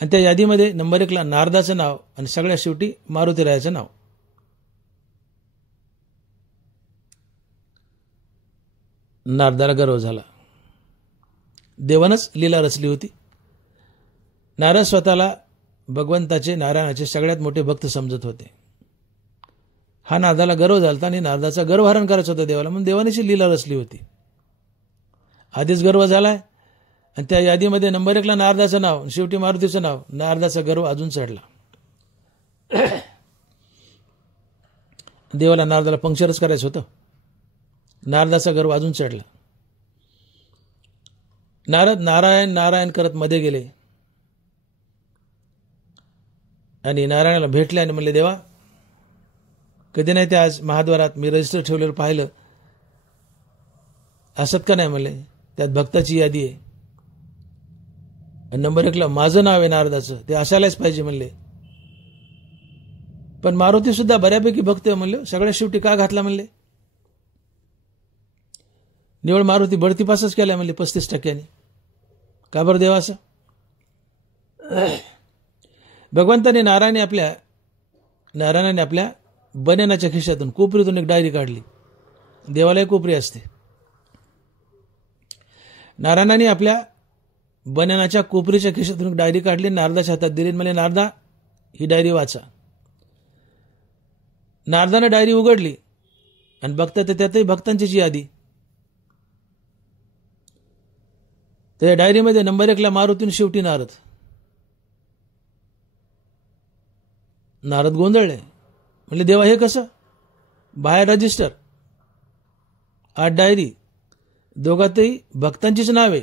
आणि त्या यादीमध्ये नंबर 1 ला नारदाचं नाव आणि सगळ्यात शेवटी मारुतीरायाचं नाव. नारदाला गर्व झाला. देवानंच लीला रचली होती. नारद स्वतःला भगवंताचे, नारायणाचे सगळ्यात मोठे भक्त समजत होते. हा नारदाला गर्व झाला आणि नारदाचा गर्वहरण करायचा होता देवाला, म्हणून देवानीची लीला रचली होती. आधीच गर्व झालाय आणि त्या यादीमध्ये नंबर 1 ला नारदाचं नाव, शेवटी मारुतीचं नाव. नारदाचा गर्व अजून चढला. देवाला नारदाला पंक्चरच करायचं होतं. नारदाचा गर्व अजून चढला. नारद नारायण नारायण करत मध्ये गेले आणि नारायणाला भेटले आणि म्हणले, देवा कधी नाही ते आज महाद्वारात मी रजिस्टर ठेवलेलं पाहिलं, असत का नाही म्हणले, त्यात भक्ताची यादी आहे. नंबर 1ला माझं नाव आहे नारदाचं, ते असायलाच पाहिजे म्हणले. पण मारुती सुद्धा बऱ्यापैकी भक्त आहे म्हणले, सगळ्या शेवटी का घातला म्हणले. निवड मारुती बढती पासच केलाय म्हणले 35%. का बरं देवा असं? भगवंताने नारायणाने आपल्या बन्यानाच्या खिशातून कोपरीतून एक डायरी काढली. देवालाही कोपरी असते. नारायणाने आपल्या बन्यानाच्या कोपरीच्या खिशातून एक डायरी काढली, नारदाच्या हातात दिली. म्हणजे नारदा ही डायरी वाचा. नारदाने डायरी उघडली आणि बघता त्यातही भक्तांचीच यादी. त्या डायरीमध्ये नंबर 1ला मारुती, शेवटी नारद. नारद गोंधळले. म्हणले, देवा हे कसं? बाहेर रजिस्टर, आत डायरी, दोघातही भक्तांचीच नावे,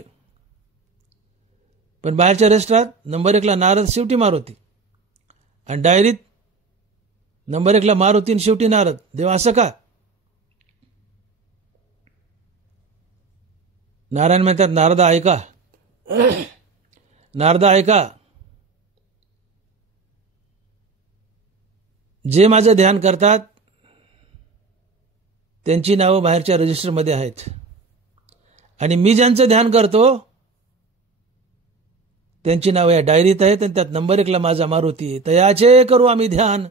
पण बाहेरच्या रजिस्टरात नंबर 1ला नारद, शेवटी मारुती, आणि डायरीत नंबर 1ला मारुती, शेवटी नारद. देवा असं का? नारायण म्हणतात, नारदा ऐका, नारदा ऐका, जे माझं ध्यान करतात त्यांची नावं बाहेरच्या रजिस्टरमध्ये आहेत, आणि मी ज्यांचं ध्यान करतो त्यांची नावं या डायरीत आहेत, आणि त्यात नंबर 1ला माझा मारुती. तयाचे करू आम्ही ध्यान,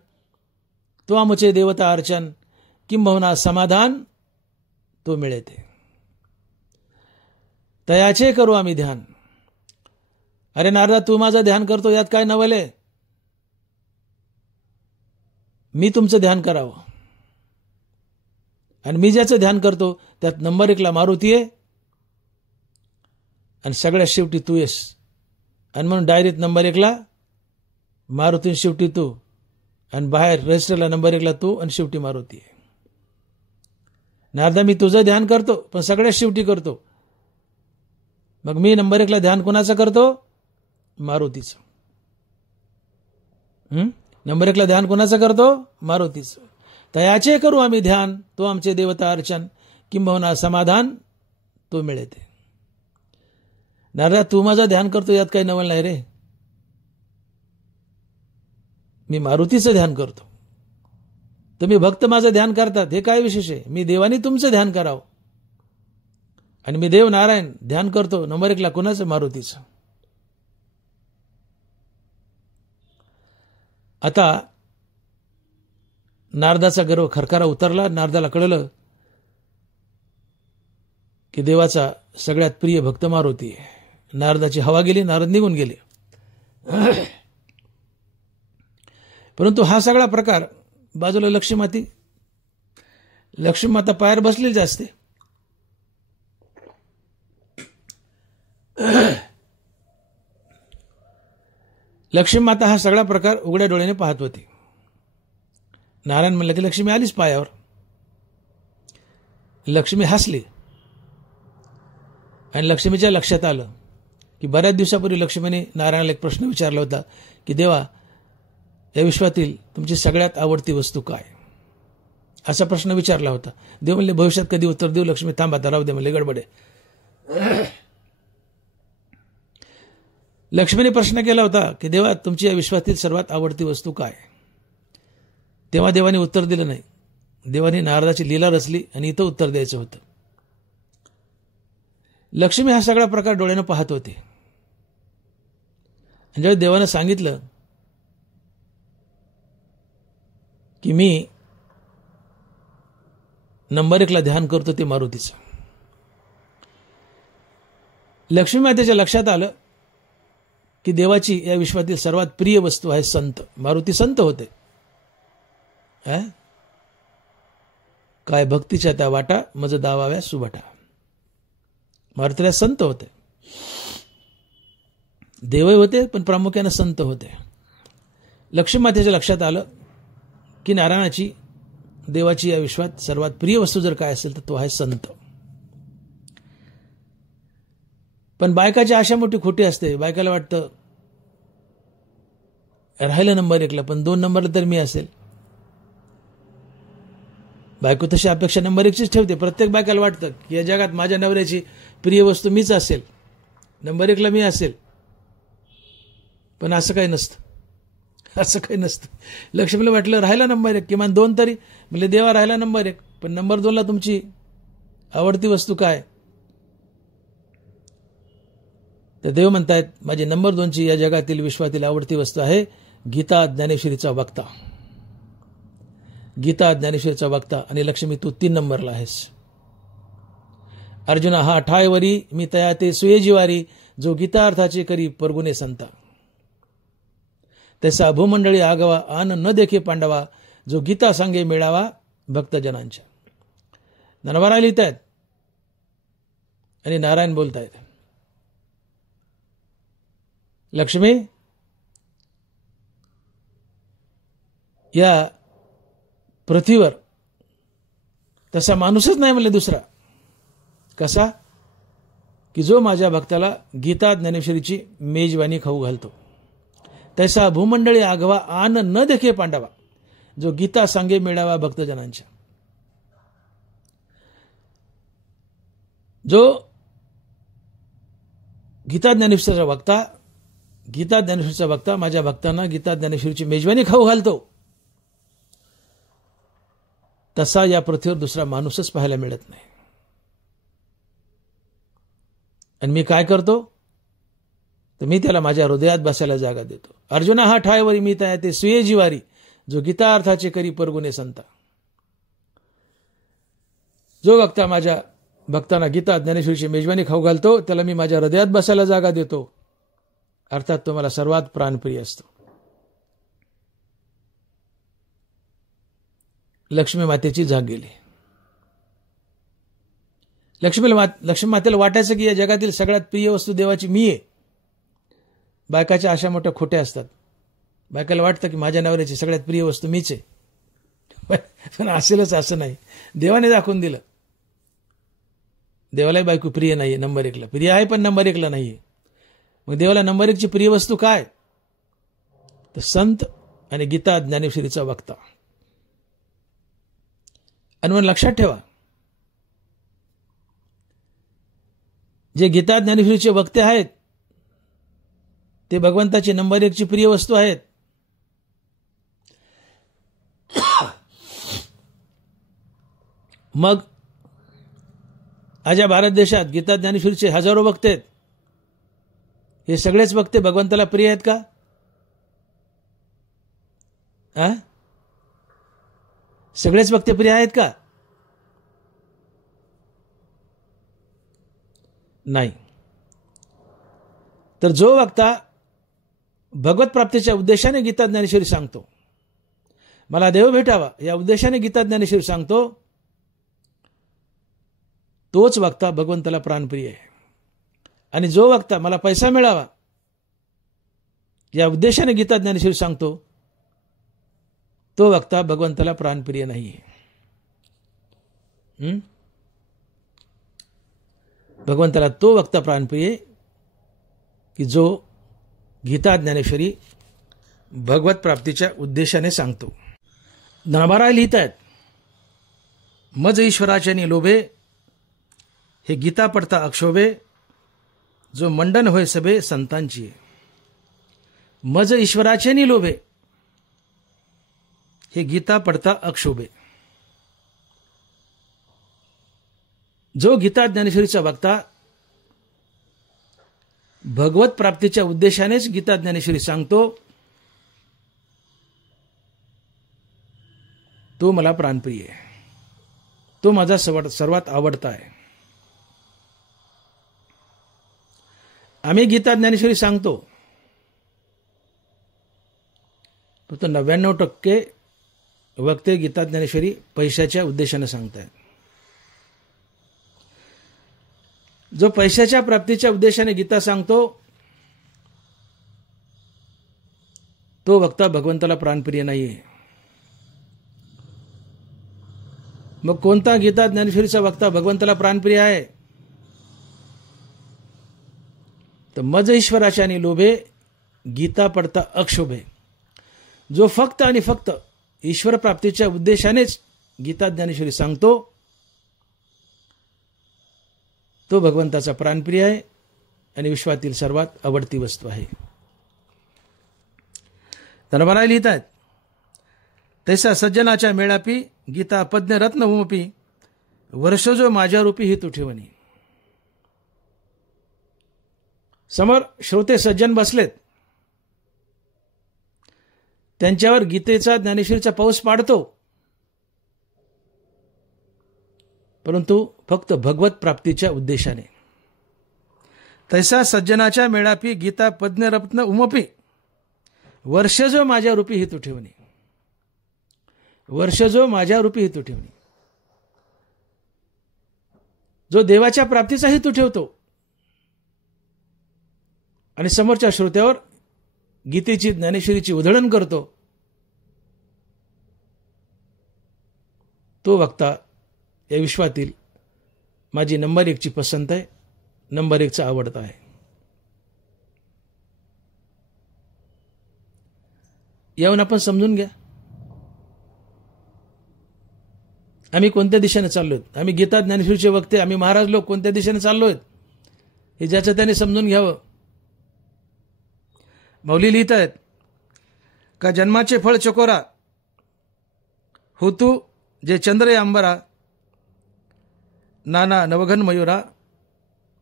तो आमचे देवता अर्चन, किंबहुना समाधान तो मिळते. तयाचे करू आम्ही ध्यान. अरे नारदा, तू माझं ध्यान करतो, यात काय नवले? मी तुमचं ध्यान करावं, आणि मी ज्याचं ध्यान करतो त्यात नंबर 1ला मारुती आहे, आणि सगळ्यात शेवटी तू येस. आणि म्हणून डायरीत नंबर 1ला मारुती, शेवटी तू, आणि बाहेर रजिस्टरला नंबर 1ला तू, आणि शेवटी मारुती आहे. नारदा, मी तुझं ध्यान करतो, पण सगळ्यात शेवटी करतो. मग मी नंबर 1ला ध्यान कोणाचं करतो? मारुतीचं. नंबर 1ला ध्यान कोणाचं करतो? मारुतीचं. तयाचे करू आम्ही ध्यान, तो आमचे देवता अर्चन, किंबहुना समाधान तो मिळते. नारदा, तू माझं ध्यान करतो, यात काही नवल नाही रे. मी मारुतीचं ध्यान करतो, तुम्ही भक्त माझं ध्यान करतात, हे काय विशेष आहे? मी देवानी तुमचं ध्यान करावं, आणि मी देव नारायण ध्यान करतो, नंबर 1ला कोणाचं? मारुतीचं. आता नारदाचा गर्व खरखारा उतरला. नारदाला कळलं की देवाचा सगळ्यात प्रिय भक्त मारुती आहे. नारदाची हवा गेली, नारद निघून गेले. परंतु हा सगळा प्रकार बाजूला लक्ष्मीमाती, लक्ष्मीमाता पायावर बसलेलीच असते. लक्ष्मीमाता हा सगळा प्रकार उघड्या डोळ्याने पाहत होती. नारायण म्हणलं की लक्ष्मी आलीच पायावर. लक्ष्मी हसली, आणि लक्ष्मीच्या लक्षात आलं की बऱ्याच दिवसापूर्वी लक्ष्मीने नारायणाला एक प्रश्न विचारला होता की देवा, या विश्वातील तुमची सगळ्यात आवडती वस्तू काय? असा प्रश्न विचारला होता. देव म्हणले, भविष्यात कधी उत्तर देऊ? लक्ष्मी, थांबा, राहू दे म्हणले, गडबडे. लक्ष्मीने प्रश्न केला होता की देवा, तुमची या विश्वातील सर्वात आवडती वस्तू काय? तेव्हा देवाने उत्तर दिलं नाही. देवाने नारदाची लीला रचली आणि इथं उत्तर द्यायचं होतं. लक्ष्मी हा सगळा प्रकार डोळ्यानं पाहत होते. आणि जेव्हा देवानं सांगितलं की मी नंबर 1ला ध्यान करतो ते मारुतीचं, लक्ष्मी मातेच्या लक्षात आलं की देवाची या विश्वातील सर्वात प्रिय वस्तू आहे संत. मारुती संत होते. काय भक्तीच्या त्या वाटा, मज दावाव्या सुभटा. मारुतीला संत होते. देवही होते, पण प्रामुख्याने संत होते. लक्ष्मी मातेच्या लक्षात आलं की नारायणाची, देवाची या विश्वात सर्वात प्रिय वस्तू जर काय असेल तर तो आहे संत. पण बायकाची आशा मोठी खोटी असते. बायकाला वाटतं राहिलं नंबर 1ला, पण 2 नंबरला तर मी असेल. बायको तशी अपेक्षा नंबर 1चीच ठेवते. प्रत्येक बायकाला वाटतं की या जगात माझ्या नवऱ्याची प्रिय वस्तू मीच असेल, नंबर 1ला मी असेल. पण असं काही नसतं, असं काही नसतं. लक्ष्मीला वाटलं राहिला नंबर 1, किमान 2 तरी. म्हणजे देवा राहिला नंबर 1, पण नंबर 2ला तुमची आवडती वस्तू काय? तर देव म्हणतायत माझी नंबर 2ची या जगातील विश्वातील आवडती वस्तू आहे गीता ज्ञानेश्वरीचा वक्ता. गीता ज्ञानेश्वरीचा वक्ता. आणि लक्ष्मी तू 3 नंबरला आहेस. अर्जुना हा ठायवरी मी तया ते सुयेजीवारी जो गीता अर्थाचे करी परगुने संता. तसा भूमंडळी आगवा आन न देखे पांडवा जो गीता सांगे मिळावा भक्तजनांच्या. नरवारा लिहित आहेत आणि नारायण बोलतायत. लक्ष्मी या पृथ्वीवर तसा माणूसच नाही म्हणले दुसरा. कसा? की जो माझ्या भक्ताला गीता ज्ञानेश्वरीची मेजवानी खाऊ घालतो. तैसा भूमंडळी आगवा आन न देखे पांडवा जो गीता सांगे मिळावा भक्तजनांच्या. जो गीता ज्ञानेश्वरीचा वक्ता, गीता ज्ञानेश्वरीचा वक्ता माझ्या भक्तांना गीता ज्ञानेश्वरीची मेजवानी खाऊ घालतो, तसा या पृथ्वीवर दुसरा माणूसच पाहायला मिळत नाही. आणि मी काय करतो तर मी त्याला माझ्या हृदयात बसायला जागा देतो. अर्जुना हा ठायवरी मी तया ते सुयेजीवारी जो गीता अर्थाचे करी परगुने संता. जो वक्ता माझ्या भक्तांना गीता ज्ञानेश्वरीची मेजवानी खाऊ घालतो त्याला मी माझ्या हृदयात बसायला जागा देतो. अर्थात तो मला सर्वात प्राणप्रिय असतो. लक्ष्मी मातेची जाग गेली. लक्ष्मी मातेला वाटायचं की या जगातील सगळ्यात प्रिय वस्तू देवाची मी आहे. बायकाच्या आशा मोठ्या खोट्या असतात. बायकाला वाटतं की माझ्या नवऱ्याची सगळ्यात प्रिय वस्तू मीच आहे. पण असेलच असं नाही. देवाने दाखवून दिलं. देवालाही बायको प्रिय नाहीये नंबर 1ला. प्रिय आहे पण नंबर 1ला नाहीये. मग देवाला नंबर 1ची प्रिय वस्तू काय? तर संत आणि गीता ज्ञानेश्वरीचा वक्ता. आणि मग लक्षात ठेवा, जे गीता ज्ञानेश्वरीचे वक्ते आहेत ते भगवंताची नंबर 1ची प्रिय वस्तू आहेत. मग आज या भारत देशात गीता ज्ञानेश्वरीचे हजारो वक्ते आहेत. हे सगळेच वक्ते भगवंताला प्रिय आहेत का? सगळेच वक्ते प्रिय आहेत का? नाही. तर जो वक्ता भगवत प्राप्तीच्या उद्देशाने गीता ज्ञानेश्वरी सांगतो, मला देव भेटावा या उद्देशाने गीता ज्ञानेश्वरी सांगतो, तोच वक्ता भगवंताला प्राणप्रिय आहे. आणि जो वक्ता मला पैसा मिळावा या उद्देशाने गीता ज्ञानेश्वरी सांगतो, तो वक्ता भगवंताला प्राणप्रिय नाहीये. भगवंताला तो वक्ता प्राणप्रिय की जो गीता ज्ञानेश्वरी भगवत प्राप्तीच्या उद्देशाने सांगतो. नरवारा लिहित आहेत, मज ईश्वराचे लोभे हे गीता पडता अक्षोभे जो मंडन होय सबे संतांची. मज ईश्वराचे लोभे हे गीता पडता अक्षोभे. जो गीता ज्ञानेश्वरीचा वक्ता भगवत प्राप्तीच्या उद्देशानेच गीता ज्ञानेश्वरी सांगतो, तो मला प्राणप्रिय आहे. तो माझा सर्वात आवडता आहे. आम्ही गीता ज्ञानेश्वरी सांगतो, फक्त 99% वक्ते गीता ज्ञानेश्वरी पैशाच्या उद्देशाने सांगतायत. जो पैशाच्या प्राप्तीच्या उद्देशाने गीता सांगतो तो वक्ता भगवंताला प्राणप्रिय नाहीये. मग कोणता गीता ज्ञानेश्वरीचा वक्ता भगवंताला प्राणप्रिय आहे? तर मज ईश्वराच्या आणि लोभे गीता पडता अक्षोभे. जो फक्त आणि फक्त ईश्वर प्राप्तीच्या उद्देशानेच गीता ज्ञानेश्वरी सांगतो तो भगवंताचा प्राणप्रिय आहे आणि विश्वातील सर्वात आवडती वस्तू आहे. धर्मराय लिहितात, तैसा सज्जनाच्या मेळापी गीता पद्य रत्न उमपी वर्ष जो माझ्या रूपी हितू ठेवणी. समोर श्रोते सज्जन बसलेत, त्यांच्यावर गीतेचा ज्ञानेश्वरीचा पाऊस पाडतो, परंतु फक्त भगवत प्राप्तीच्या उद्देशाने. तैसा सज्जनाच्या मेळापी गीता पद्य रत्न उमपी वर्ष जो माझ्या रूपी हेतू ठेवणी. वर्ष जो माझ्या रूपी हेतू ठेवणी. जो देवाच्या प्राप्तीचा हेतू ठेवतो आणि समोरच्या श्रोत्यावर गीतेची ज्ञानेश्वरीची उधळण करतो, तो वक्ता या विश्वातील माझी नंबर 1 ची पसंत आहे, नंबर 1 चा आवडता आहे. यावरून आपण समजून घ्या आम्ही कोणत्या दिशेने चाललोय. आम्ही गीता ज्ञानेश्वरीचे वक्ते, आम्ही महाराज लोक कोणत्या दिशेने चाललोय हे ज्याचं त्याने समजून घ्यावं. मौली लिहित आहेत का जन्माचे फळ चकोरा होतू जे चंद्र अंबरा नाना नवघन मयुरा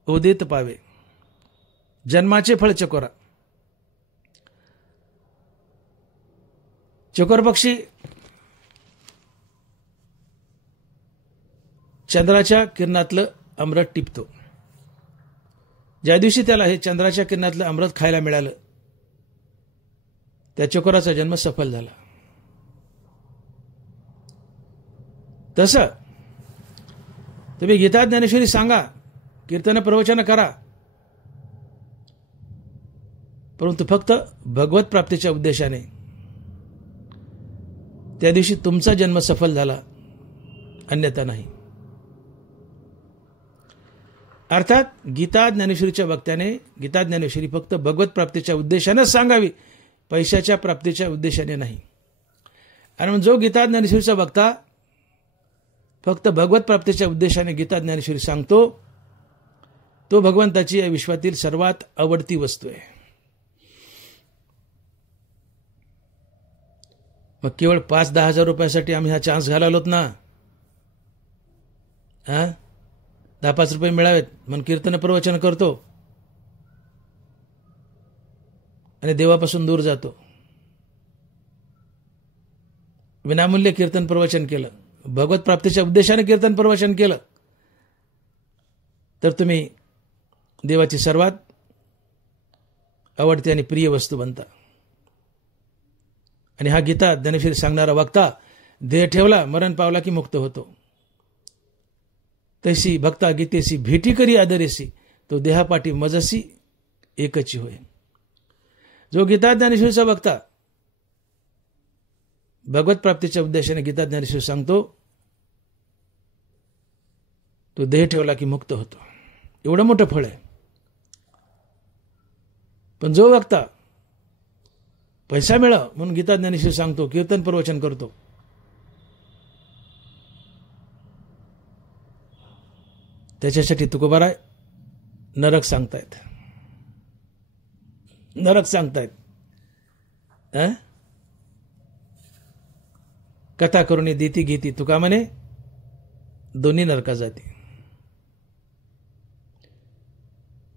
उदित पावे. जन्माचे फळ चकोरा. चकोर पक्षी चंद्राच्या किरणातलं अमृत टिपतो. ज्या दिवशी त्याला हे चंद्राच्या किरणातलं अमृत खायला मिळालं त्या चकोराचा जन्म सफल झाला. तसं तुम्ही गीता ज्ञानेश्वरी सांगा, कीर्तन प्रवचन करा, परंतु फक्त भगवत प्राप्तीच्या उद्देशाने. त्या दिवशी तुमचा जन्म सफल झाला, अन्यथा नाही. अर्थात गीता ज्ञानेश्वरीच्या वक्त्याने गीता ज्ञानेश्वरी फक्त भगवत प्राप्तीच्या उद्देशानेच सांगावी, पैशाच्या प्राप्तीच्या उद्देशाने नाही. आणि मग जो गीता ज्ञानेश्वरीचा वक्ता फक्त भगवत प्राप्तीच्या उद्देशाने गीता ज्ञानेश्वरी सांगतो तो भगवंताची या विश्वातील सर्वात आवडती वस्तू आहे. मग केवळ 5-10 हजार रुपयासाठी आम्ही हा चान्स घालवलोत ना. 10-5 रुपये मिळावेत म्हणून कीर्तन प्रवचन करतो आणि देवापासून दूर जातो. विनामूल्य कीर्तन प्रवचन केलं, भगवत प्राप्तीच्या उद्देशाने कीर्तन प्रवचन केलं तर तुम्ही देवाची सर्वात आवडती आणि प्रिय वस्तू बनता. आणि हा गीता ज्ञानेश्वरी सांगणारा वक्ता देह ठेवला मरण पावला की मुक्त होतो. तैसी भक्ता गीतेसी भेटी करी आदरेसी तो देहापाठी मजसी एकची होय. जो गीता ज्ञानेश्वरीचा वक्ता भगवत प्राप्तीच्या उद्देशाने गीता ज्ञानेश्वरी सांगतो तो देह ठेवला की मुक्त होतो. एवढं मोठं फळ आहे. पण जो वक्ता पैसा मिळावा म्हणून गीता ज्ञानेश्वरी सांगतो, कीर्तन प्रवचन करतो, त्याच्यासाठी तुकोबाराय नरक सांगतायत. नरक सांगतायत. कथा करुणी देती घेती तुका म्हणे दोन्ही नरका जाती.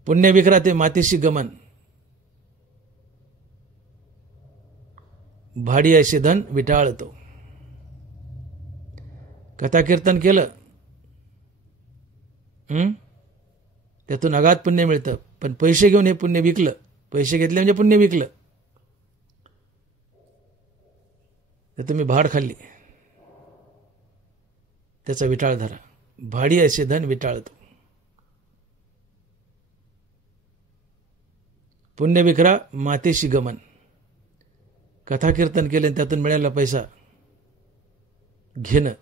पुण्य विक्राते मातीशी गमन भाडी ऐसे धन विटाळतो. कथा कीर्तन केलं त्यातून अगाध पुण्य मिळतं, पण पैसे घेऊन हे पुण्य विकलं, पैसे घेतले म्हणजे पुण्य विकलं तर तुम्ही भाड खाल्ली, त्याचा विटाळ धरा. भाडी ऐसे धन विटाळतो. पुण्य विक्रा मातेशी गमन. कथा कीर्तन केले आणि त्यातून मिळालेला पैसा घेणं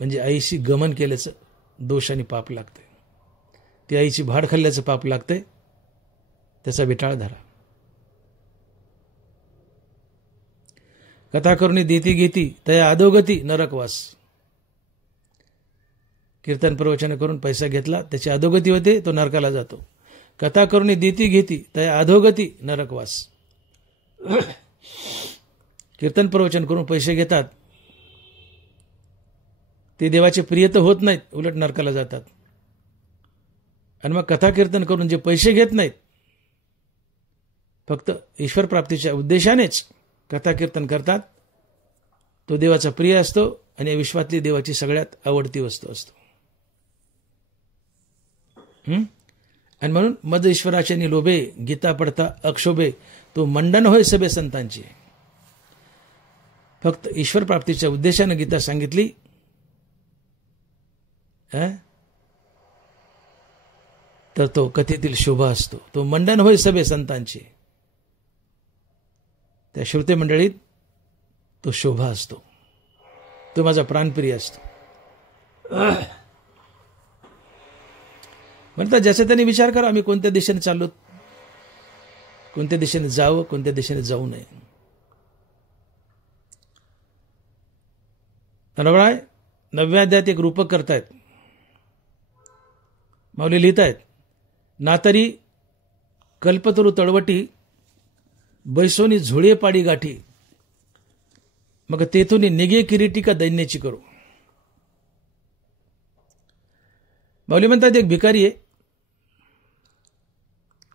म्हणजे आईशी गमन केल्याचं दोष आणि पाप लागते. ती आईची भाड खाल्ल्याचं पाप लागते. त्याचा विटाळ धरा. कथा करुणी देती घेती तया अधोगती नरकवास. कीर्तन प्रवचन करून पैसा घेतला त्याची अधोगती होते, तो नरकाला जातो. कथा करुणी देती घेती तया अधोगती नरकवास. कीर्तन प्रवचन करून पैसे घेतात ते देवाचे प्रिय तर होत नाहीत, उलट नरकाला जातात. आणि मग कथा कीर्तन करून जे पैसे घेत नाहीत, फक्त ईश्वर प्राप्तीच्या उद्देशानेच कथा कीर्तन करतात, तो देवाचा प्रिय असतो आणि विश्वातली देवाची सगळ्यात आवडती वस्तू असतो. आणि म्हणून मद ईश्वराचे लोभे गीता पडता अक्षोभे, तो मंडन होय सभे संतांची. फक्त ईश्वर प्राप्तीच्या उद्देशाने गीता सांगितली, तर तो कथेतील शोभा असतो. तो मंडन होय सभे संतांची. त्या श्रोते मंडळीत तो शोभा असतो, तो माझा प्राणप्रिय असतो. म्हणतात ज्याचा त्यांनी विचार करा, आम्ही कोणत्या दिशेने चाललो, कोणत्या दिशेने जावं, कोणत्या दिशेने जाऊ नये. बरोबर. 9व्या अध्यायात एक रूपक करतायत, माऊली लिहितायत, ना तरी कल्पतरू तळवटी बैसोनी झोळे पाडी गाठी, मग तेथून निगे किरीटी का दैन्याची करू. माऊली म्हणतात एक भिकारी आहे,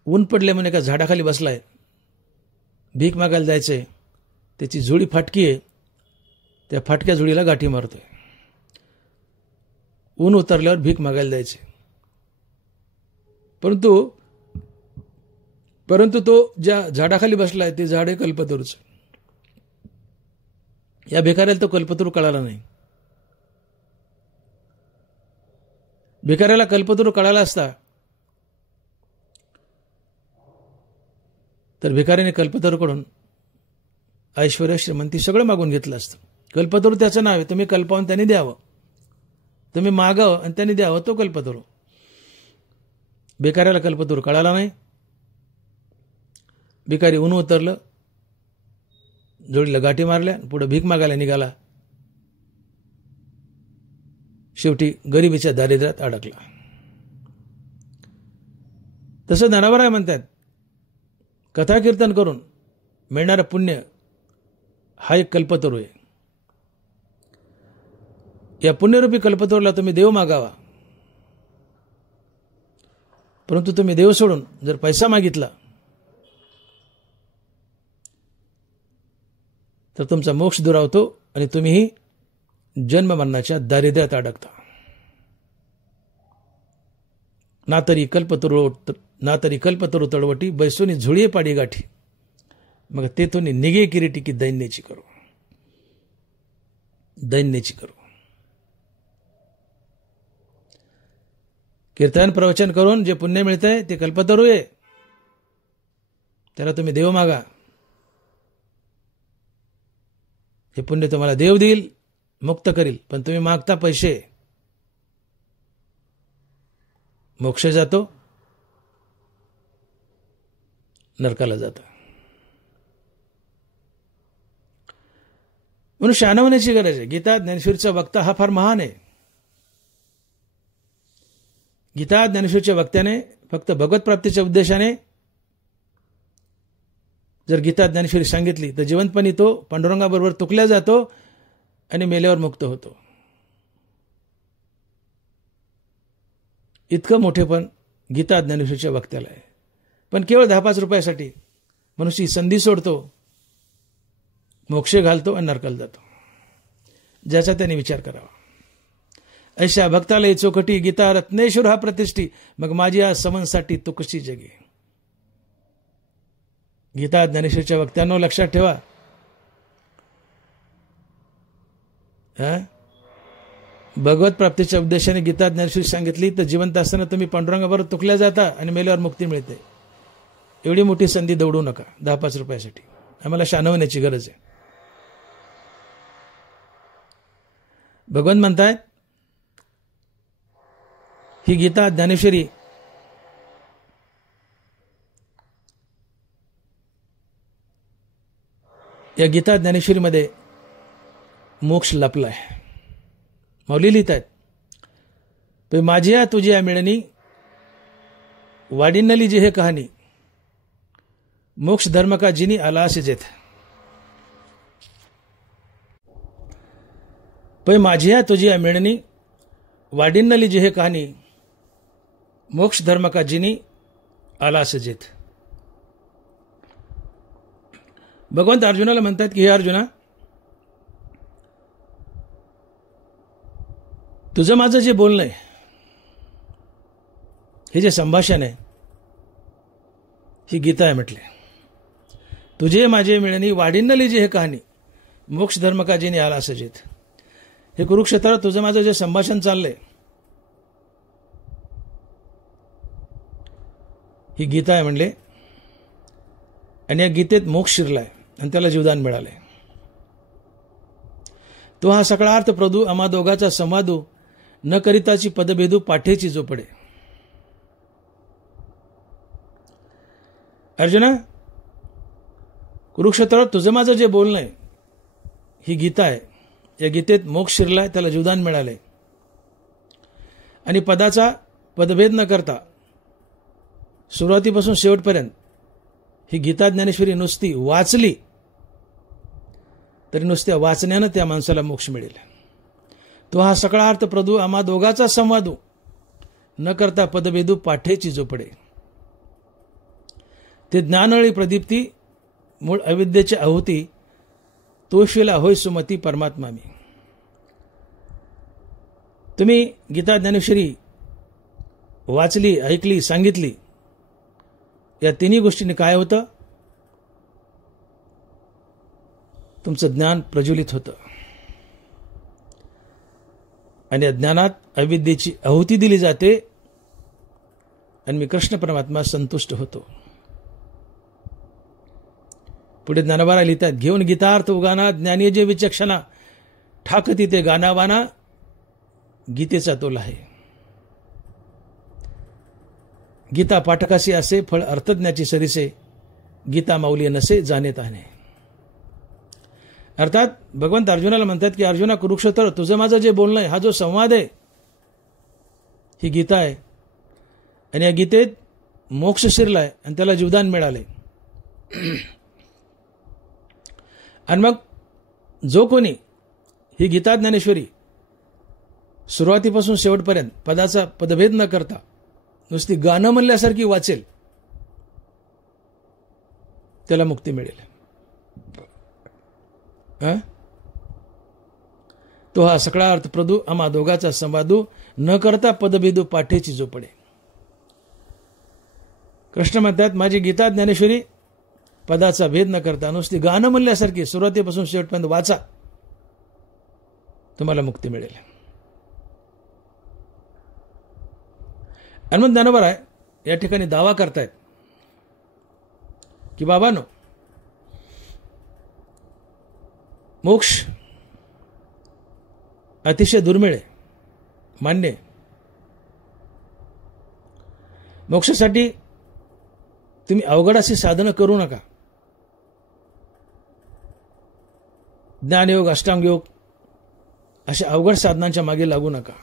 ऊन पडले म्हणे एका झाडाखाली बसलाय, भीक मागायला जायचंय, त्याची झोळी फाटकी आहे, त्या फाटक्या झोळीला गाठी मारतोय. ऊन उतरल्यावर भीक मागायला जायचे, परंतु तो ज्या झाडाखाली बसलाय ते झाड आहे कल्पतरूच. या भिकाऱ्याला तो कल्पतरू कळाला नाही. भिकाऱ्याला कल्पतरू कळाला असता तर भिकाऱ्याने कल्पतरूकडून ऐश्वर्य श्रीमंती सगळं मागून घेतलं असतं. कल्पतरू त्याचं नाव आहे, तुम्ही कल्पावून त्यांनी द्यावं, तुम्ही मागावं आणि त्यांनी द्यावं, तो कल्पतरू. भिकाऱ्याला कल्पतरू कळाला नाही. भिकारी ऊन उतरलं, जोडीला गाठी मारल्या, पुढे भीक मागायला निघाला, शेवटी गरिबीच्या दारिद्र्यात अडकला. तसं ज्ञानावराय म्हणतात, कथा कीर्तन करून मिळणारं पुण्य हा एक कल्पतरू आहे. या पुण्यरूपी कल्पतरूला तुम्ही देव मागावा, परंतु तुम्ही देव सोडून जर पैसा मागितला तर तुमचा मोक्ष दुरावतो आणि तुम्हीही जन्म मरणाच्या दारिद्र्यात अडकता. ना तरी कल्पतरू तळवटी बैसोनी झुळीये पाडी गाठी, मग तेथून निगे किरीटी की दैन्याची करू. दैन्याची करू. कीर्तन प्रवचन करून जे पुण्य मिळतंय ते कल्पतरू आहे, त्याला तुम्ही देव मागा. हे पुण्य तुम्हाला देव देईल, मुक्त करील. पण तुम्ही मागता पैसे, मोक्ष जातो, नरकाला जातो. म्हणून शहाणा होण्याची गरज आहे. गीता ज्ञानेश्वरीचा वक्ता हा फार महान आहे. गीता ज्ञानेश्वरीच्या वक्त्याने फक्त भगवत प्राप्तीच्या उद्देशाने जर गीता ज्ञानेश्वरी सांगितली तर जिवंतपणी तो पांडुरंगाबरोबर तुकल्या जातो आणि मेल्यावर मुक्त होतो. इतकं मोठेपण गीता ज्ञानेश्वरीच्या वक्त्याला आहे. पण केवळ 10-5 रुपयासाठी मनुष्य संधी सोडतो, मोक्ष घालतो आणि नरकाला जातो. ज्याचा त्याने विचार करावा. ऐशा भक्तालय चौकटी गीता रत्नेश्वर हा प्रतिष्ठी, मग माझी या समनसाठी तू कशी जगे. गीता ज्ञानेश्वरीच्या वक्त्यांनो लक्षात ठेवा, भगवत प्राप्तीच्या उद्देशाने गीता ज्ञानेश्वरी सांगितली तर जिवंत असताना तुम्ही पांडुरंगाबरोबर तुकल्या जाता आणि मेल्यावर मुक्ती मिळते. एवढी मोठी संधी दौडू नका 10-5 रुपयासाठी. आम्हाला शहाणा होण्याची गरज आहे. भगवंत म्हणतायत ही गीता ज्ञानेश्वरी या गीता ज्ञानेश्वरीमध्ये मोक्ष लपलाय. माऊली लिहित आहेत माझ्या तुझ्या मिळणी वाडिनली जी हे कहाणी मोक्ष धर्म का जिनी आला असे जेथ. माझ्या तुझ्या मिळणी वाडिनली जी हे कहाणी मोक्ष धर्म का जिनी आला असे जेथ. भगवंत अर्जुनाला म्हणतात की हे अर्जुना, तुझं माझं जे बोलणं आहे, हे जे संभाषण आहे, ही गीता आहे म्हटले. तुझे माझे मिळणी वाढीनली जी हे कहाणी मोक्ष धर्म का जिने आला असं जेत. हे कुरुक्षेत्रात तुझं माझं जे संभाषण चाललंय, ही गीता आहे म्हणले. आणि या गीतेत मोक्ष शिरलाय आणि त्याला जीवदान मिळालंय. तो हा सगळा अर्थ प्रदू आम्हा दोघाचा संवादू न करिताची पदभेदू पाठेची जो पडे. अर्जुना, कुरुक्षेत्रात तुझं माझं जे बोलणं आहे, ही गीता आहे. या गीतेत मोक्ष शिरलाय, त्याला जीवदान मिळालंय. आणि पदाचा पदभेद न करता सुरुवातीपासून शेवटपर्यंत ही गीता ज्ञानेश्वरी नुसती वाचली तरी नुसत्या वाचण्यानं त्या माणसाला मोक्ष मिळेल. तो हा सगळा अर्थ प्रदू आम्हा दोघाचा संवादू न करता पदभेदू पाठेची जो पडे. ते ज्ञानळी प्रदीप्ती मूळ अविद्येची आहुती तोषेला होय सुमती परमात्मा मी. तुम्ही गीता ज्ञानेश्वरी वाचली, ऐकली, सांगितली, या तिन्ही गोष्टींनी काय होतं? तुमचं ज्ञान प्रज्वलित होतं आणि या ज्ञानात अविद्येची आहुती दिली जाते आणि मी कृष्ण परमात्मा संतुष्ट होतो. पुढे ज्ञानवारा लिहितात, घेऊन गीतार्थ उगाना ज्ञानी जे विचक्षणा ठाकती ते गानावाना गीतेचा तोल आहे. गीता पाठकाशी असे फळ अर्थज्ञाची सरीसे गीता माऊली नसे जाणे ताने. अर्थात भगवंत अर्जुनाला म्हणतात की अर्जुना, कुरुक्षेत्र तुझं माझं जे बोलणं आहे, हा जो संवाद आहे, ही गीता आहे. आणि या गीतेत मोक्ष शिरलाय आणि त्याला जीवदान मिळालंय. आणि मग जो कोणी ही गीता ज्ञानेश्वरी सुरुवातीपासून शेवटपर्यंत पदाचा पदभेद न करता नुसती गाणं म्हणल्यासारखी वाचेल, त्याला मुक्ती मिळेल. तो हा सगळा अर्थ प्रदू आम्हा दोघाचा संवादू न करता पदभेदू पाठेची जो पडे. कृष्ण म्हणतात माझी गीता ज्ञानेश्वरी पदाचा भेद न करता नुसती गाणं म्हणल्यासारखी सुरुवातीपासून शेवटपर्यंत वाचा, तुम्हाला मुक्ती मिळेल. आणि मग ज्ञानोबा आहे या ठिकाणी दावा करतायत की बाबांनो, मोक्ष अतिशय दुर्मिळ आहे, मान्य. मोक्षासाठी तुम्ही अवघड अशी साधनं करू नका. ज्ञानयोग, अष्टांगयोग अशा अवघड साधनांच्या मागे लागू नका.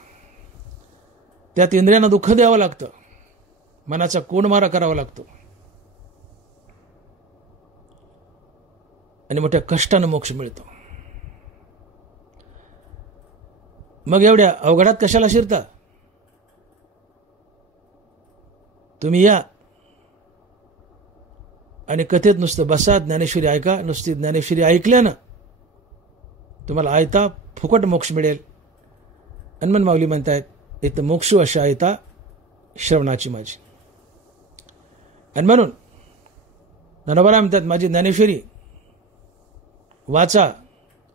त्यात इंद्रियांना दुःख द्यावं लागतं, मनाचा कोंडमारा करावा लागतो आणि मोठ्या कष्टानं मोक्ष मिळतो. मग एवढ्या अवघडात कशाला शिरता? तुम्ही या आणि कथेत नुसतं बसा, ज्ञानेश्वरी ऐका. नुसती ज्ञानेश्वरी ऐकल्यानं तुम्हाला आयता फुकट मोक्ष मिळेल. हनुमान माऊली म्हणतायत, एक मोक्ष अशा आयता श्रवणाची माझी. आणि म्हणून ज्ञानोबा म्हणतात माझी ज्ञानेश्वरी वाचा,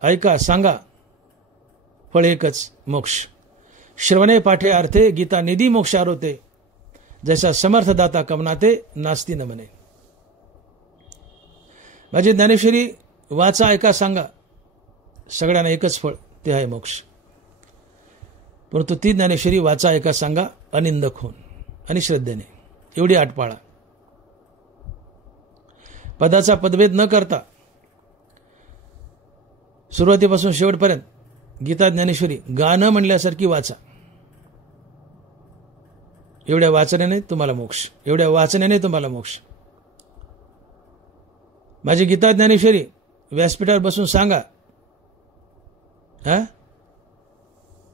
ऐका, सांगा, फळ एकच मोक्ष. श्रवणे पाठे अर्थे गीता निधी मोक्ष आरोते जैसा समर्थ दाता कमनाते नास्ती न म्हणे. माझी ज्ञानेश्वरी वाचा, ऐका, सांगा, सगळ्यांना एकच फळ, ते आहे मोक्ष. परंतु ती ज्ञानेश्वरी वाचा, ऐका, सांगा अनिंदक होऊन आणि श्रद्धेने. एवढी आट पाळा. पदाचा पदभेद न करता सुरुवातीपासून शेवटपर्यंत गीता ज्ञानेश्वरी गाणं म्हणल्यासारखी वाचा. एवढ्या वाचण्याने तुम्हाला मोक्ष, एवढ्या वाचण्याने तुम्हाला मोक्ष. माझी गीता ज्ञानेश्वरी व्यासपीठावर बसून सांगा,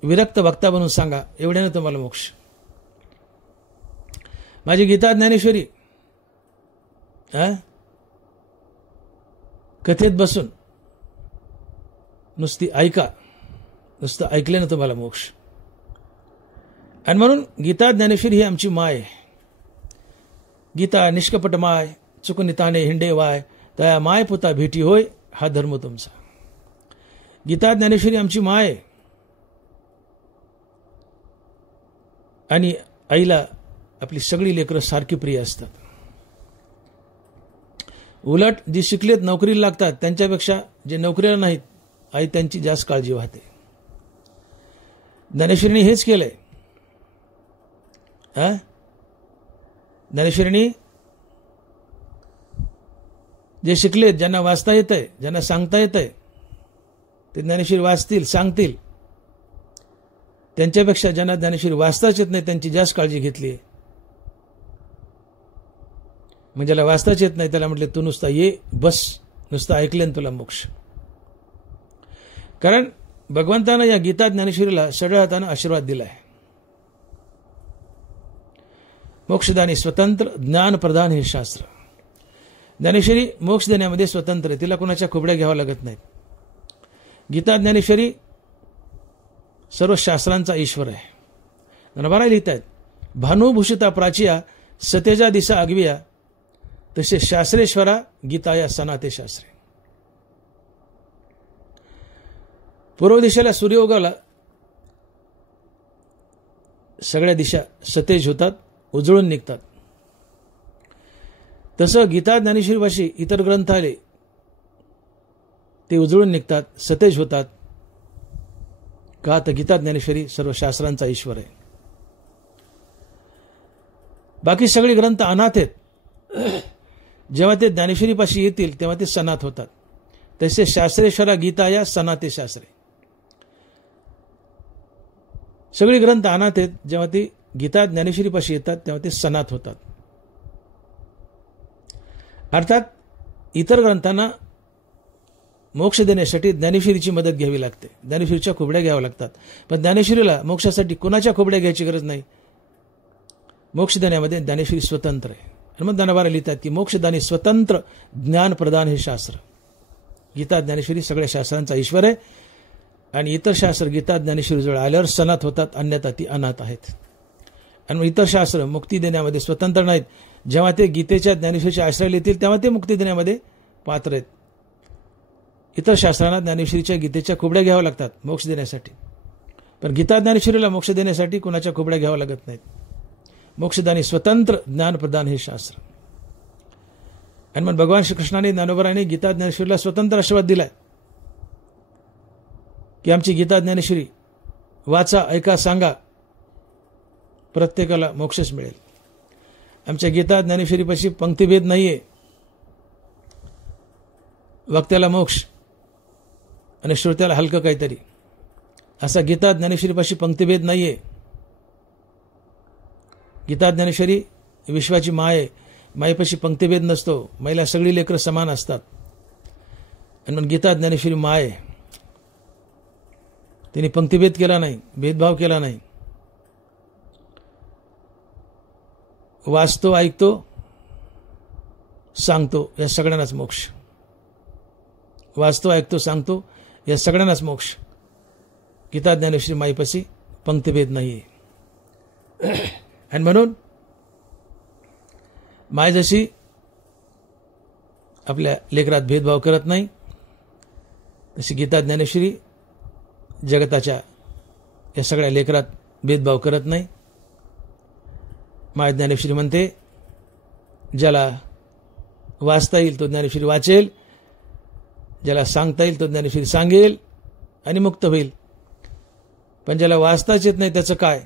विरक्त वक्ता बनून सांगा, एवढ्याने तुम्हाला मोक्ष. माझी गीता ज्ञानेश्वरी कथेत बसून नुसती ऐका, नुसतं ऐकल्यानं तुम्हाला मोक्ष. आणि म्हणून गीता ज्ञानेश्वरी ही आमची माय. गीता निष्कपट माय, चुकून ताने हिंडे वाय, तया माय पुता भेटी होय, हा धर्म तुमचा. गीता ज्ञानेश्वरी आमची माय. आणि आईला आपली सगळी लेकरं सारखी प्रिय असतात. उलट जी शिकलेत नोकरीला लागतात त्यांच्यापेक्षा जे नोकरीला नाहीत, आई त्यांची जास्त काळजी वाहते. ज्ञानेश्वरीने हेच केलंय. ज्ञानेश्वरीने जे शिकलेत, ज्यांना वाचता येतंय, ज्यांना सांगता येतंय, ते ज्ञानेश्वरी वाचतील, सांगतील. त्यांच्यापेक्षा ज्यांना ज्ञानेश्वरी वाचताच येत नाही त्यांची जास्त काळजी घेतली. म्हणजे ज्याला वाचताच येत नाही त्याला म्हटले, तू नुसता ये, बस, नुसतं ऐकल्यानं तुला मोक्ष. कारण भगवंतानं या गीता ज्ञानेश्वरीला सडळ हातानं आशीर्वाद दिलाय. मोक्षदानी स्वतंत्र, ज्ञान प्रदान हे शास्त्र. ज्ञानेश्वरी मोक्ष देण्यामध्ये स्वतंत्र आहे, तिला कोणाच्या खोबड्या घ्याव्या लागत नाहीत. गीता ज्ञानेश्वरी सर्व शास्त्रांचा ईश्वर आहे. नरबारा लिहित आहेत, भानुभूषिता प्राचिया सतेजा दिसा आगविया, तसे शास्त्रेश्वरा गीताया सनाते शास्त्रे. पूर्व दिशेला सूर्य उगवला, सगळ्या दिशा सतेज होतात, उजळून निघतात. तसं गीता ज्ञानेश्वरीपाशी इतर ग्रंथ आले, ते उजळून निघतात, सतेज होतात. का तर गीता ज्ञानेश्वरी सर्व शास्त्रांचा ईश्वर आहे. बाकी सगळे ग्रंथ अनाथ आहेत. जेव्हा ते ज्ञानेश्वरीपाशी येतील तेव्हा ते सनात होतात. तसे शास्त्रेश्वरा गीता या सनाते शास्त्रे. सगळे ग्रंथ अनाथ आहेत, जेव्हा ते गीता ज्ञानेश्वरीपाशी येतात तेव्हा ते सनात होतात. अर्थात इतर ग्रंथांना मोक्ष देण्यासाठी ज्ञानेश्वरीची मदत घ्यावी लागते, ज्ञानेश्वरीच्या खोबड्या घ्याव्या लागतात. पण ज्ञानेश्वरीला मोक्षासाठी कोणाच्या खोबड्या घ्यायची गरज नाही. मोक्ष देण्यामध्ये ज्ञानेश्वरी स्वतंत्र आहे. आणि मग ज्ञानबारा लिहितात की मोक्षदानी स्वतंत्र, ज्ञान प्रदान हे शास्त्र. गीता ज्ञानेश्वरी सगळ्या शास्त्रांचा ईश्वर आहे. आणि इतर शास्त्र गीता ज्ञानेश्वरीजवळ आल्यावर सनात होतात, अन्यथा ती अनाथ आहेत. आणि मग इतर शास्त्र मुक्ती देण्यामध्ये स्वतंत्र नाहीत. जेव्हा ते गीतेच्या ज्ञानेश्वरीच्या आश्रयाला येतील तेव्हा ते मुक्ती देण्यामध्ये पात्र आहेत. इतर शास्त्रांना ज्ञानेश्वरीच्या गीतेच्या खोबड्या घ्याव्या लागतात मोक्ष देण्यासाठी. पण गीता ज्ञानेश्वरीला मोक्ष देण्यासाठी कोणाच्या खोबड्या घ्याव्या लागत नाहीत. मोक्षदानी स्वतंत्र, ज्ञान प्रदान हे शास्त्र. आणि मग भगवान श्रीकृष्णाने, ज्ञानोबराने गीता ज्ञानेश्वरीला स्वतंत्र आशीर्वाद दिलाय की आमची गीता ज्ञानेश्वरी वाचा, ऐका, सांगा, प्रत्येकाला मोक्षच मिळेल. आमच्या गीता ज्ञानेश्वरीपाशी पंक्तिभेद नाहीये. वक्त्याला मोक्ष आणि श्रोत्याला हलकं काहीतरी, असा गीता ज्ञानेश्वरीपाशी पंक्तिभेद नाहीये. गीता ज्ञानेश्वरी विश्वाची माय आहे. मायेपाशी पंक्तिभेद नसतो. माईला सगळी लेकरं समान असतात. आणि मग गीता ज्ञानेश्वरी माय आहे. तिने पंक्तिभेद केला नाही, भेदभाव केला नाही. वाचतो, ऐकतो, सांगतो, या सगळ्यांनाच मोक्ष. वाचतो, ऐकतो, सांगतो, या सगळ्यांनाच मोक्ष. गीता ज्ञानेश्वरी माईपाशी पंक्तिभेद नाहीये. आणि म्हणून माय जशी आपल्या लेकरात भेदभाव करत नाही, तशी गीता ज्ञानेश्वरी जगताच्या या सगळ्या लेकरात भेदभाव करत नाही. माय ज्ञानेश्वरी म्हणते, ज्याला वाचता येईल तो ज्ञानेश्वरी वाचेल, ज्याला सांगता येईल तो ज्ञानेश्वरी सांगेल आणि मुक्त होईल. पण ज्याला वाचताच येत नाही त्याचं काय?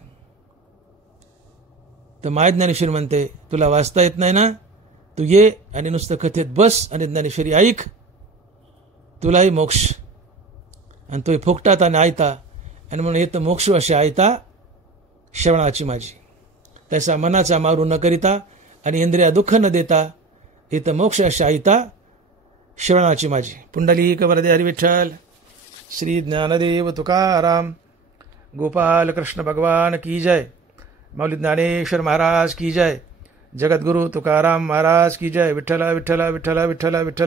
तर माय ज्ञानेश्वरी म्हणते, तुला वाचता येत नाही ना, तू ये आणि नुसतं कथेत बस आणि ज्ञानेश्वरी ऐक, तुलाही मोक्ष. आणि तो फुकटात आणि आयता, आणि म्हणून येतं मोक्ष असे आयता श्रवणाची माझी. त्याचा मनाचा मारू न करिता आणि इंद्रिया दुःख न देता येतं मोक्ष असे आयता श्रवणाची माझी. पुंडलिक वरदे हरी विठ्ठल. श्री ज्ञानदेव तुकाराम गोपाल कृष्ण भगवान की जय. मौली ज्ञानेश्वर महाराज की जय. जगद्गुरु तुकाराम महाराज की जय. विठ्ठला विठ्ठला विठ्ठला विठ्ठला विठ्ठला.